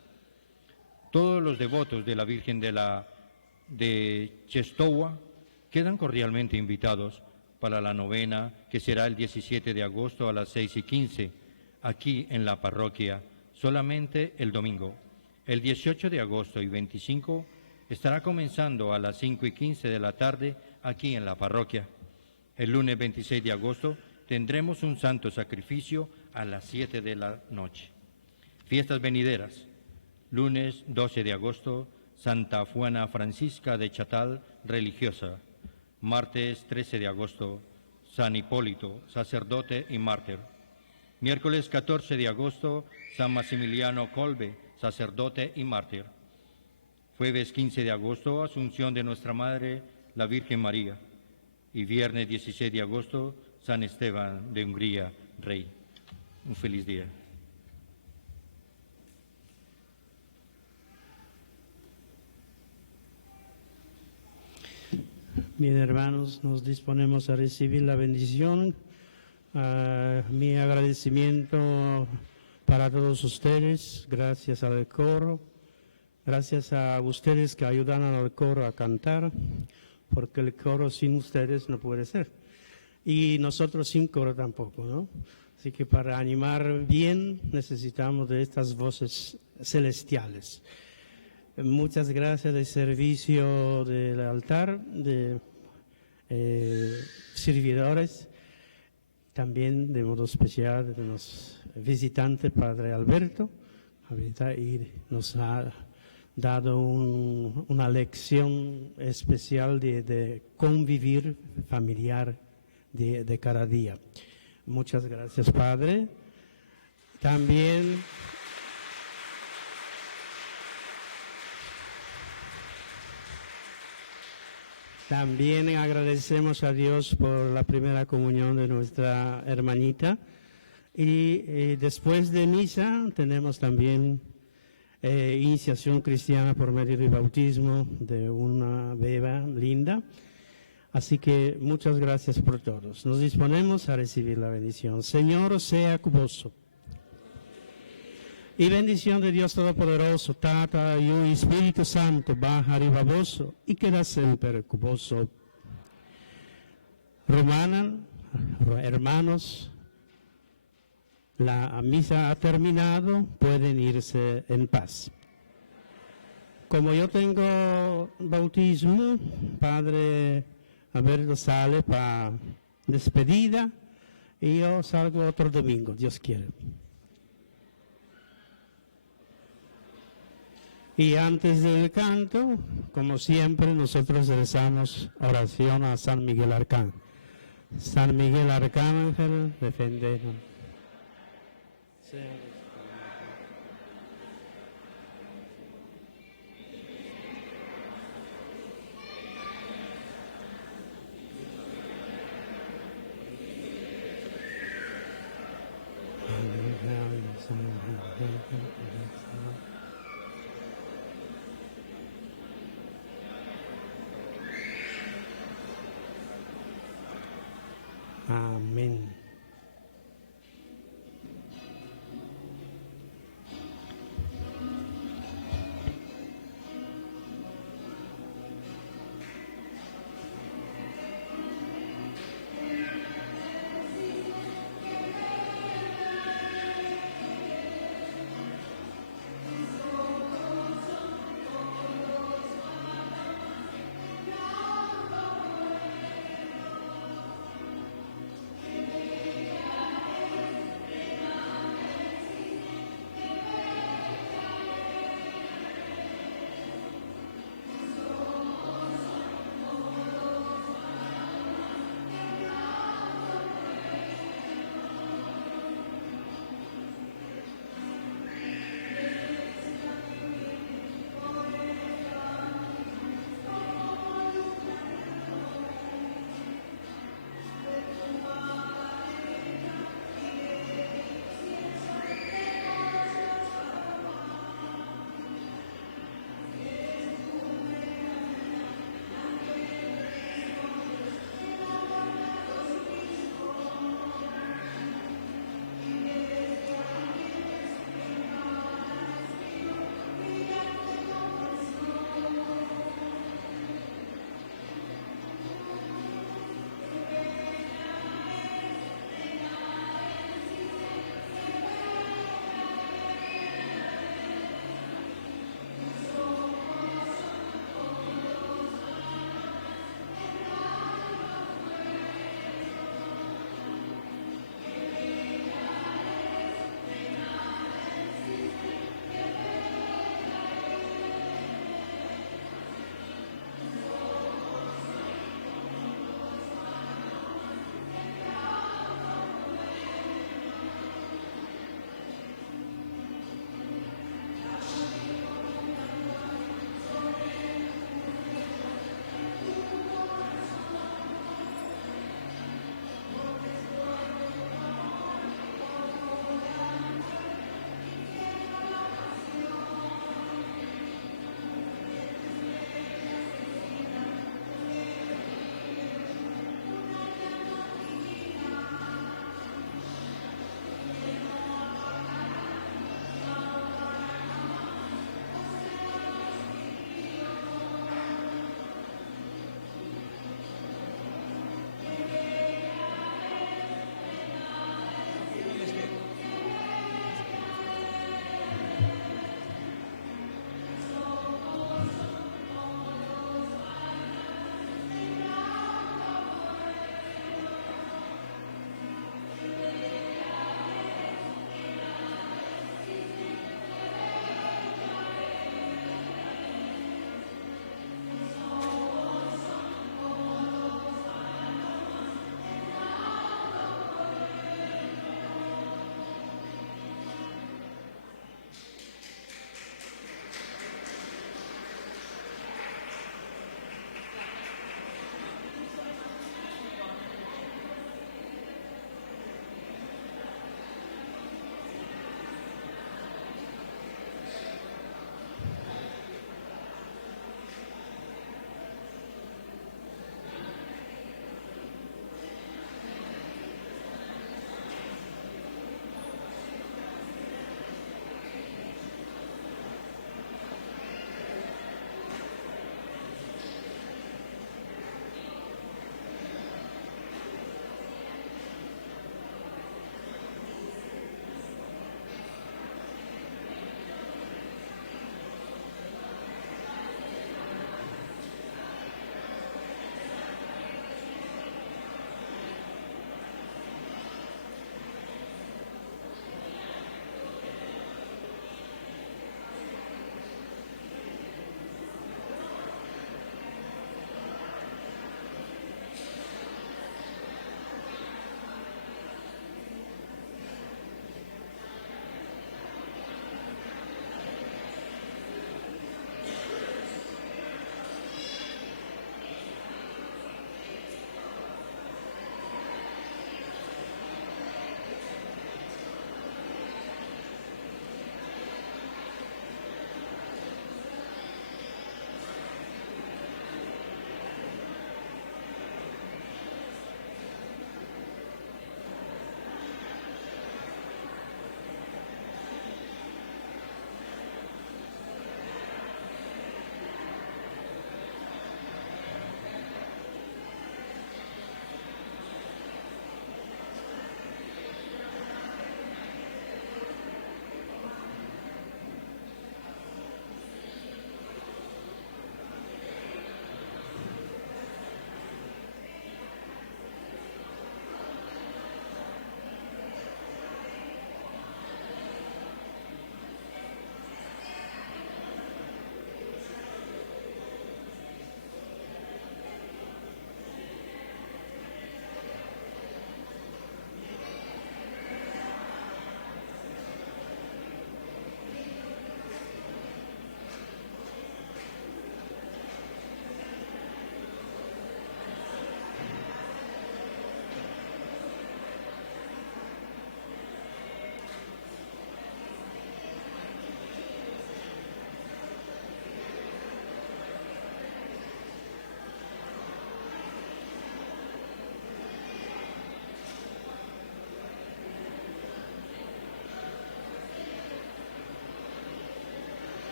Todos los devotos de la Virgen de Czestochowa quedan cordialmente invitados para la novena, que será el 17 de agosto a las 6:15, aquí en la parroquia, solamente el domingo. El 18 de agosto y 25 estará comenzando a las 5:15 de la tarde aquí en la parroquia. El lunes 26 de agosto tendremos un santo sacrificio a las 7 de la noche. Fiestas venideras. Lunes 12 de agosto, Santa Juana Francisca de Chatal, religiosa. Martes 13 de agosto, San Hipólito, sacerdote y mártir. Miércoles 14 de agosto, San Maximiliano Kolbe, sacerdote y mártir. Jueves 15 de agosto, Asunción de nuestra Madre, la Virgen María. Y viernes 16 de agosto, San Esteban de Hungría, Rey. Un feliz día. Mis hermanos, nos disponemos a recibir la bendición. Mi agradecimiento para todos ustedes, gracias al coro, gracias a ustedes que ayudan al coro a cantar, porque el coro sin ustedes no puede ser, y nosotros sin coro tampoco, ¿no? Así que para animar bien necesitamos de estas voces celestiales. Muchas gracias del servicio del altar, de servidores, también de modo especial de los visitantes, Padre Alberto, y nos ha dado una lección especial de convivir familiar de cada día. Muchas gracias, Padre. También agradecemos a Dios por la primera comunión de nuestra hermanita. Y después de misa tenemos también iniciación cristiana por medio del bautismo de una beba linda. Así que muchas gracias por todos. Nos disponemos a recibir la bendición. Señor, sea con vos. Y bendición de Dios Todopoderoso, Tata y Espíritu Santo, baja arriba vos y queda siempre con vos. Hermanos, La misa ha terminado, pueden irse en paz. Como yo tengo bautismo, Padre Alberto sale para despedida y yo salgo otro domingo, Dios quiere. Y antes del canto, como siempre, nosotros rezamos oración a San Miguel Arcángel. San Miguel Arcángel, deféndenos. Amén.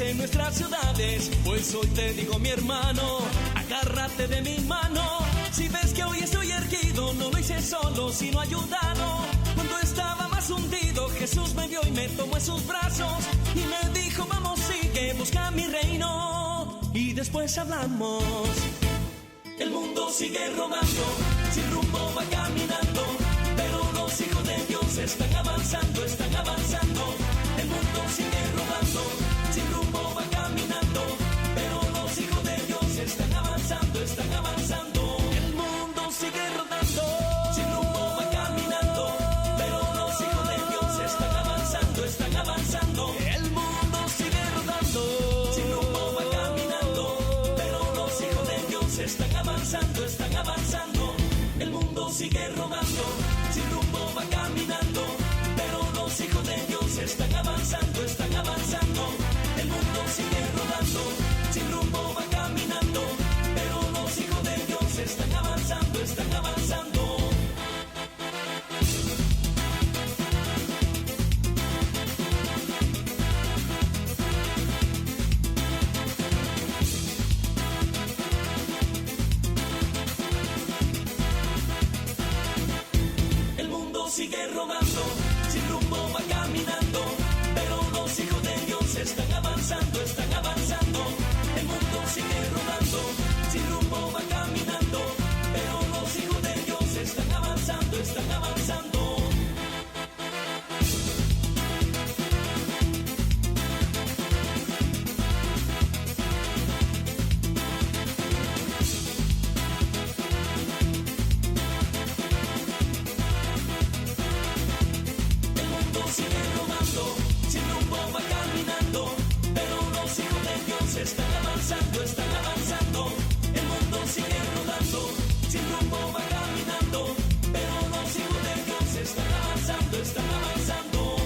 calles en nuestras ciudades. Pues hoy te digo, mi hermano, agárrate de mi mano. Si ves que hoy estoy erguido, no lo hice solo, sino ayudado. Cuando estaba más hundido, Jesús me vio y me tomó en sus brazos y me dijo, vamos, sigue, busca mi reino y después hablamos. El mundo sigue rodando, sin rumbo va caminando, pero los hijos de Dios están avanzando, están avanzando. El mundo sigue rodando, sin rumbo va caminando, pero los hijos de Dios están avanzando, están avanzando. El mundo sigue rodando, sin rumbo va caminando, pero los hijos de Dios están avanzando, están avanzando. El mundo sigue rodando, sin rumbo va caminando, pero los hijos de Dios están avanzando, están avanzando. El mundo sigue rodando, sin rumbo va caminando, pero los hijos de Dios están avanzando, están avanzando. El mundo sigue rodando, sin rumbo va caminando, pero los hijos de Dios están avanzando, están avanzando. El mundo sigue rodando, sin rumbo va caminando, pero los hijos de Dios están avanzando, están avanzando. El mundo sigue rodando, sin rumbo va caminando, pero los hijos de Dios están avanzando, están avanzando. El mundo sigue rodando, sin rumbo va caminando, pero los hijos de Dios están avanzando, están avanzando. El mundo sigue rodando, sin rumbo va caminando, pero los hijos de Dios están avanzando, están avanzando.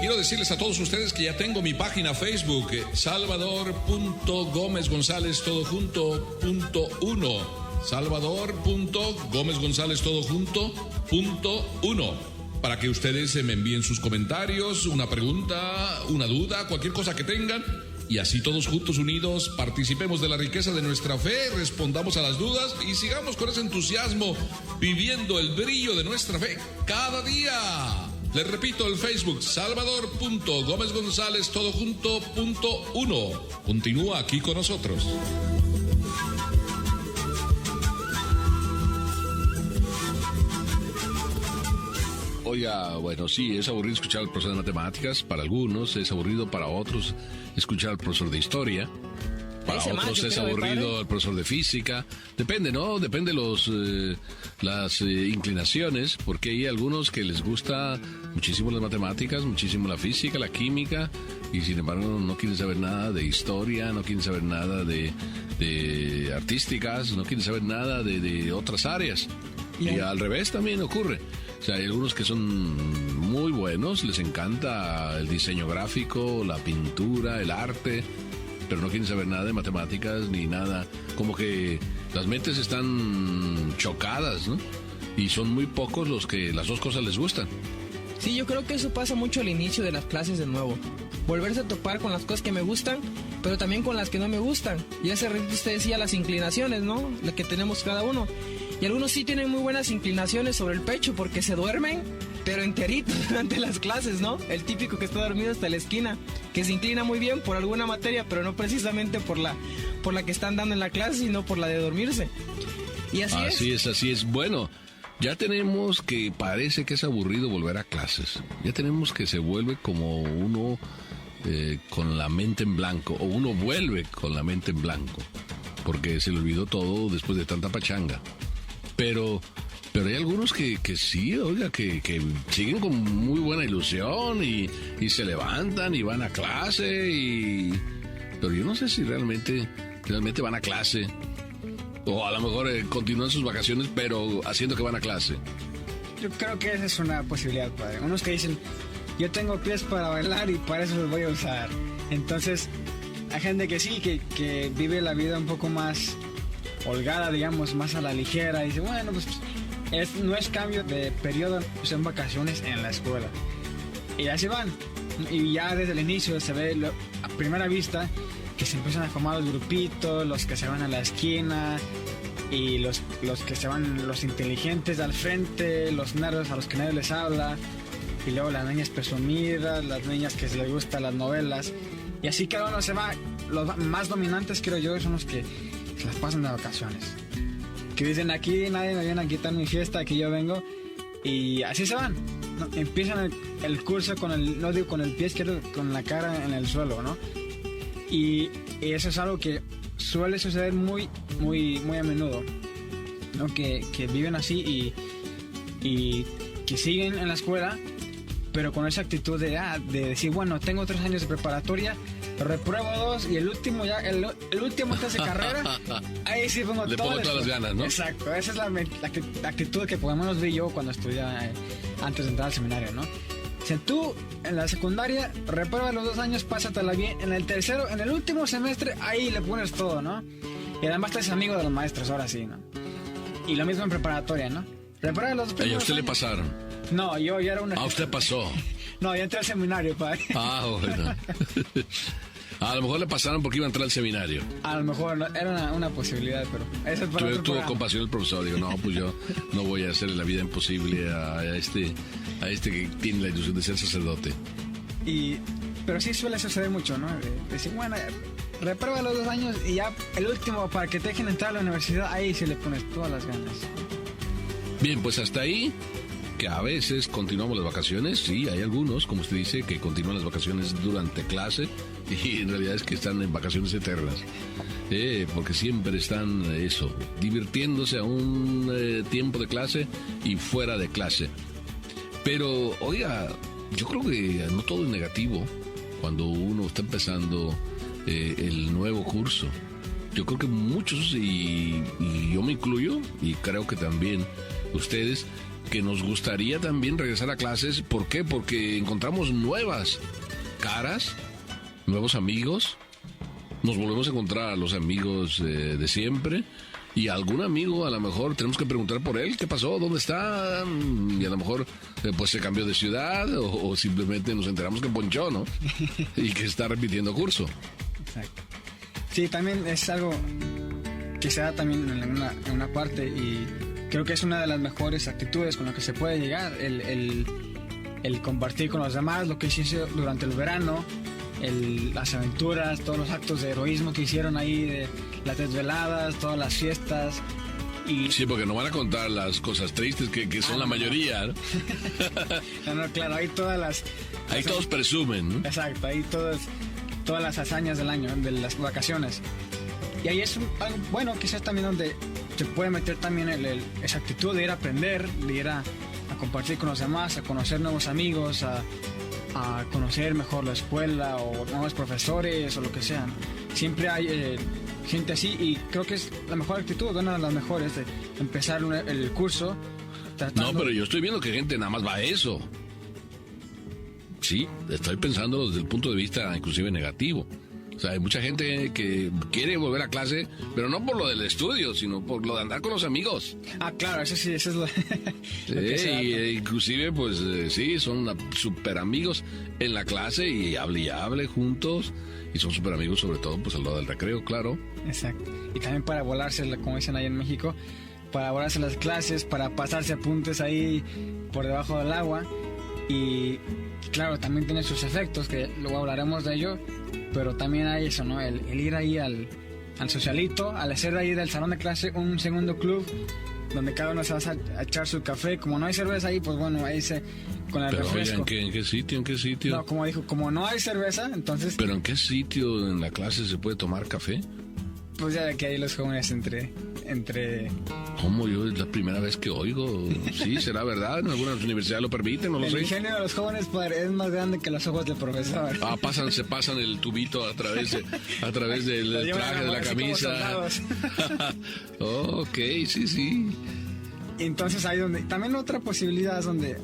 Quiero decirles a todos ustedes que ya tengo mi página Facebook, salvador.gómez-gonzález todo junto, .1. Salvador.gómez-gonzález todo junto, .1. Para que ustedes me envíen sus comentarios, una pregunta, una duda, cualquier cosa que tengan. Y así todos juntos, unidos, participemos de la riqueza de nuestra fe, respondamos a las dudas y sigamos con ese entusiasmo, viviendo el brillo de nuestra fe cada día. Les repito, el Facebook, salvador.gómez-gonzález todo junto, .1. Continúa aquí con nosotros. Oiga, bueno, sí, es aburrido escuchar al profesor de matemáticas, para algunos, es aburrido para otros escuchar al profesor de historia, para otros es aburrido el profesor de física, depende, ¿no? Depende las inclinaciones, porque hay algunos que les gusta muchísimo las matemáticas, muchísimo la física, la química, y sin embargo no quieren saber nada de historia, no quieren saber nada de artísticas, no quieren saber nada de otras áreas. Y al revés también ocurre. O sea, hay algunos que son muy buenos, les encanta el diseño gráfico, la pintura, el arte, pero no quieren saber nada de matemáticas ni nada. Como que las mentes están chocadas, ¿no? Y son muy pocos los que las dos cosas les gustan. Sí, yo creo que eso pasa mucho al inicio de las clases de nuevo. Volverse a topar con las cosas que me gustan, pero también con las que no me gustan. Y hace rato usted decía las inclinaciones, ¿no? Las que tenemos cada uno. Y algunos sí tienen muy buenas inclinaciones sobre el pecho porque se duermen, pero enteritos durante las clases, ¿no? El típico que está dormido hasta la esquina, que se inclina muy bien por alguna materia, pero no precisamente por la que están dando en la clase, sino por la de dormirse. Y así es. Bueno, ya tenemos que parece que es aburrido volver a clases. Ya tenemos que se vuelve como uno con la mente en blanco, o uno vuelve con la mente en blanco, porque se le olvidó todo después de tanta pachanga. Pero hay algunos que sí, oiga, que siguen con muy buena ilusión y se levantan y van a clase pero yo no sé si realmente van a clase o a lo mejor continúan sus vacaciones pero haciendo que van a clase. Yo creo que esa es una posibilidad, padre. Unos que dicen, yo tengo pies para bailar y para eso los voy a usar. Entonces, hay gente que sí, que vive la vida un poco más holgada, digamos, más a la ligera. Dice, bueno, pues no es cambio de periodo, son vacaciones en la escuela. Y así van. Y ya desde el inicio se ve a primera vista que se empiezan a formar los grupitos, los que se van a la esquina y los que se van, los inteligentes al frente, los nerds a los que nadie les habla, y luego las niñas presumidas, las niñas que les gustan las novelas, y así cada uno se va. Los más dominantes, creo yo, son los que se las pasan de vacaciones, que dicen: aquí nadie me viene a quitar mi fiesta, aquí yo vengo, y así se van, ¿no? Empiezan el curso con el pie izquierdo, con la cara en el suelo, ¿no? Y eso es algo que suele suceder muy a menudo, ¿no? Que viven así y que siguen en la escuela, pero con esa actitud de decir: bueno, tengo 3 años de preparatoria, repruebo 2 y el último test de carrera, ahí sí pongo todas las ganas, ¿no? Exacto, esa es la actitud que por lo menos vi yo cuando estudiaba antes de entrar al seminario, ¿no? Si tú en la secundaria repruebas los 2 años, pásatela bien. En el tercero, en el último semestre, ahí le pones todo, ¿no? Y además te haces amigo de los maestros, ahora sí, ¿no? Y lo mismo en preparatoria, ¿no? Reprueba los 2 primeros. ¿Y a usted le pasaron? No, yo era una... ¿A usted pasó? No, yo entré al seminario, padre. Bueno. A lo mejor le pasaron porque iba a entrar al seminario. A lo mejor era una posibilidad, pero eso es para otro tuvo programa. compasión el profesor. Digo, no, pues yo no voy a hacerle la vida imposible a este que tiene la ilusión de ser sacerdote. Pero sí suele suceder mucho, ¿no? Decir, bueno, reprueba los 2 años y ya el último, para que te dejen entrar a la universidad, ahí sí le pones todas las ganas. Bien, pues hasta ahí, que a veces continuamos las vacaciones. Sí, hay algunos, como usted dice, que continúan las vacaciones durante clase y en realidad es que están en vacaciones eternas. Porque siempre están divirtiéndose a un tiempo de clase y fuera de clase. Pero, oiga, yo creo que no todo es negativo cuando uno está empezando el nuevo curso. Yo creo que muchos, y yo me incluyo, y creo que también ustedes, que nos gustaría también regresar a clases. ¿Por qué? Porque encontramos nuevas caras, nuevos amigos, nos volvemos a encontrar a los amigos de siempre, y algún amigo a lo mejor tenemos que preguntar por él, qué pasó, dónde está, y a lo mejor pues se cambió de ciudad, o simplemente nos enteramos que ponchó, ¿no? Y que está repitiendo curso. Exacto. Sí, también es algo que se da también en una parte, y creo que es una de las mejores actitudes con las que se puede llegar, el compartir con los demás lo que hice durante el verano, las aventuras, todos los actos de heroísmo que hicieron ahí, de las desveladas, todas las fiestas. Sí, porque no van a contar las cosas tristes que son la mayoría, ¿no? No, claro, ahí todas las... Ahí todos presumen, ¿no? Exacto, ahí todas las hazañas del año, de las vacaciones. Y ahí es algo bueno, quizás también donde se puede meter también esa actitud de ir a aprender, de ir a compartir con los demás, a conocer nuevos amigos, a conocer mejor la escuela o nuevos profesores o lo que sea, ¿no? Siempre hay gente así, y creo que es la mejor actitud, una de las mejores, de empezar el curso tratando... No, pero yo estoy viendo que gente nada más va a eso. Sí, estoy pensando desde el punto de vista inclusive negativo. O sea, hay mucha gente que quiere volver a clase, pero no por lo del estudio, sino por lo de andar con los amigos. Ah, claro, eso es lo y inclusive, pues, sí, son super amigos en la clase y hable juntos. Y son super amigos, sobre todo, pues, al lado del recreo, claro. Exacto. Y también para volarse, como dicen ahí en México, para volarse las clases, para pasarse apuntes ahí por debajo del agua. Y claro, también tiene sus efectos, que luego hablaremos de ello, pero también hay eso, ¿no? El ir ahí al socialito, al hacer ahí del salón de clase un segundo club, donde cada uno se va a echar su café. Como no hay cerveza ahí, pues bueno, ahí con el refresco. Oiga, ¿en qué sitio? No, como dijo, como no hay cerveza, entonces... ¿Pero en qué sitio en la clase se puede tomar café? Pues ya que hay los jóvenes entre... ¿Cómo? Yo es la primera vez que oigo. Sí, será verdad. En algunas universidades lo permiten, no lo sé. El ingenio de los jóvenes, padre, es más grande que los ojos del profesor. Se pasan el tubito a través del traje de la camisa. Ok, sí. Entonces ahí donde... También otra posibilidad es donde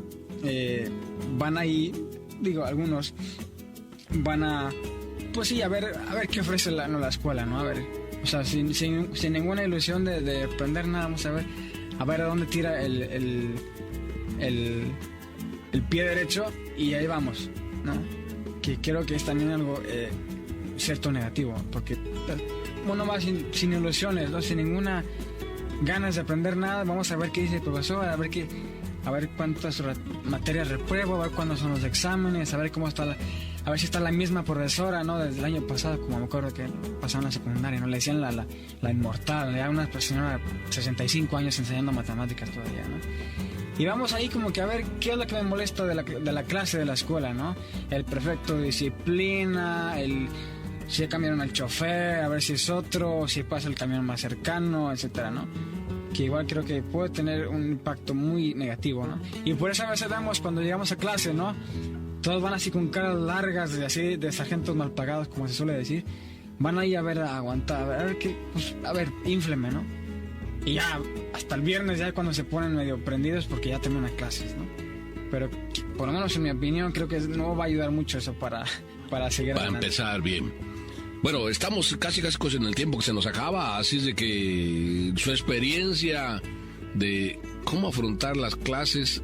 van ahí, algunos van a... Pues sí, a ver qué ofrece la escuela, ¿no? A ver... O sea, sin ninguna ilusión de aprender nada, vamos a ver a dónde tira el pie derecho, y ahí vamos, ¿no? que creo que es también algo cierto negativo, porque uno va sin ilusiones, ¿no? Sin ninguna ganas de aprender nada. Vamos a ver qué dice el profesor, a ver cuántas materias repruebo, a ver cuándo son los exámenes, a ver cómo está a ver si está la misma profesora, ¿no? Desde el año pasado, como me acuerdo que pasaba en la secundaria, ¿no? Le decían la inmortal, ya una señora de 65 años enseñando matemáticas todavía, ¿no? Y vamos ahí como que a ver qué es lo que me molesta de la clase de la escuela, ¿no? El prefecto de disciplina, si ya cambiaron al chofer, a ver si es otro, si pasa el camión más cercano, etcétera, ¿no? Que igual creo que puede tener un impacto muy negativo, ¿no? Y por eso a veces cuando llegamos a clase, ¿no? Todos van así con caras largas, de sargentos mal pagados, como se suele decir. Van ahí a aguantar, a ver qué, pues, a ver, ínfleme, ¿no? Y ya, hasta el viernes ya cuando se ponen medio prendidos porque ya terminan clases, ¿no? Pero, por lo menos en mi opinión, creo que no va a ayudar mucho eso para seguir para adelante. Empezar bien. Bueno, estamos casi en el tiempo que se nos acaba, así es de que su experiencia de cómo afrontar las clases,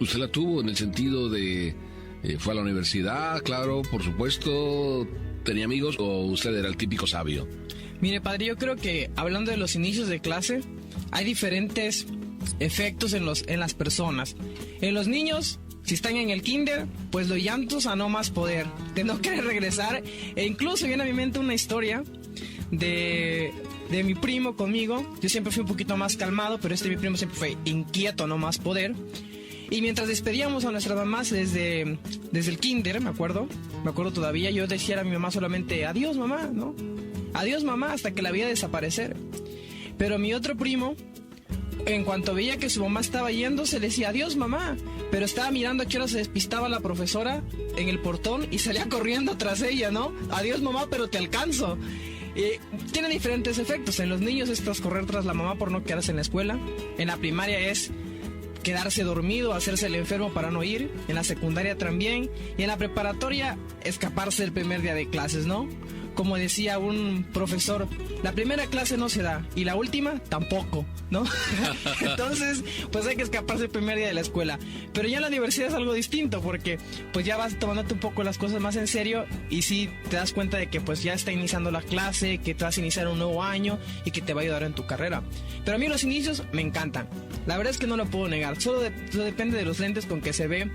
usted la tuvo en el sentido de, fue a la universidad, claro, por supuesto, tenía amigos, o usted era el típico sabio. Mire, padre, yo creo que hablando de los inicios de clase, hay diferentes efectos en las personas. En los niños, si están en el kinder, pues los llantos a no más poder, de no querer regresar. E incluso viene a mi mente una historia de mi primo conmigo. Yo siempre fui un poquito más calmado, pero mi primo siempre fue inquieto a no más poder. Y mientras despedíamos a nuestras mamás desde el kinder, me acuerdo todavía, yo decía a mi mamá solamente, adiós mamá, ¿no? Adiós mamá, hasta que la veía desaparecer. Pero mi otro primo, en cuanto veía que su mamá estaba yendo, se le decía adiós mamá, pero estaba mirando a qué hora se despistaba la profesora en el portón y salía corriendo tras ella, ¿no? Adiós mamá, pero te alcanzo. Tiene diferentes efectos. En los niños es correr tras la mamá por no quedarse en la escuela. En la primaria es quedarse dormido, hacerse el enfermo para no ir. En la secundaria también. Y en la preparatoria, escaparse el primer día de clases, ¿no? Como decía un profesor, la primera clase no se da y la última tampoco, ¿no? Entonces, pues hay que escaparse el primer día de la escuela. Pero ya en la universidad es algo distinto porque pues ya vas tomándote un poco las cosas más en serio y sí te das cuenta de que pues ya está iniciando la clase, que te vas a iniciar un nuevo año y que te va a ayudar en tu carrera. Pero a mí los inicios me encantan. La verdad es que no lo puedo negar. Solo depende de los lentes con que se ve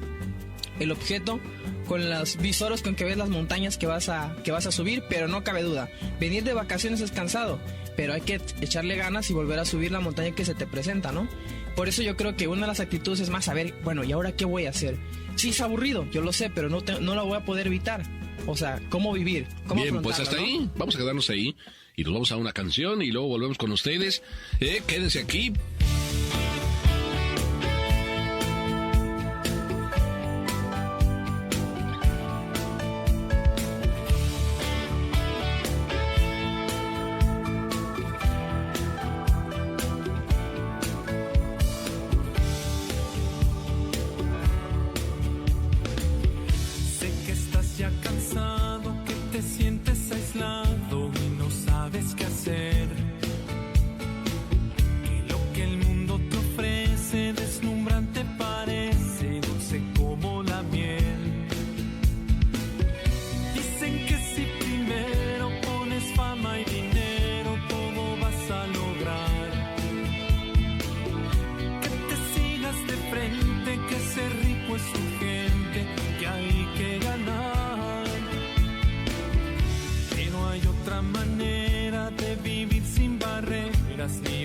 el objeto, con los visores con que ves las montañas que vas a subir, pero no cabe duda, venir de vacaciones es cansado, pero hay que echarle ganas y volver a subir la montaña que se te presenta, ¿no? Por eso yo creo que una de las actitudes es más saber, bueno, ¿y ahora qué voy a hacer? Sí, es aburrido, yo lo sé, pero no lo voy a poder evitar. O sea, ¿cómo vivir? ¿Cómo bien, pues hasta ¿no? ahí, vamos a quedarnos ahí y nos vamos a una canción y luego volvemos con ustedes. Quédense aquí. manera de vivir sin barreras ni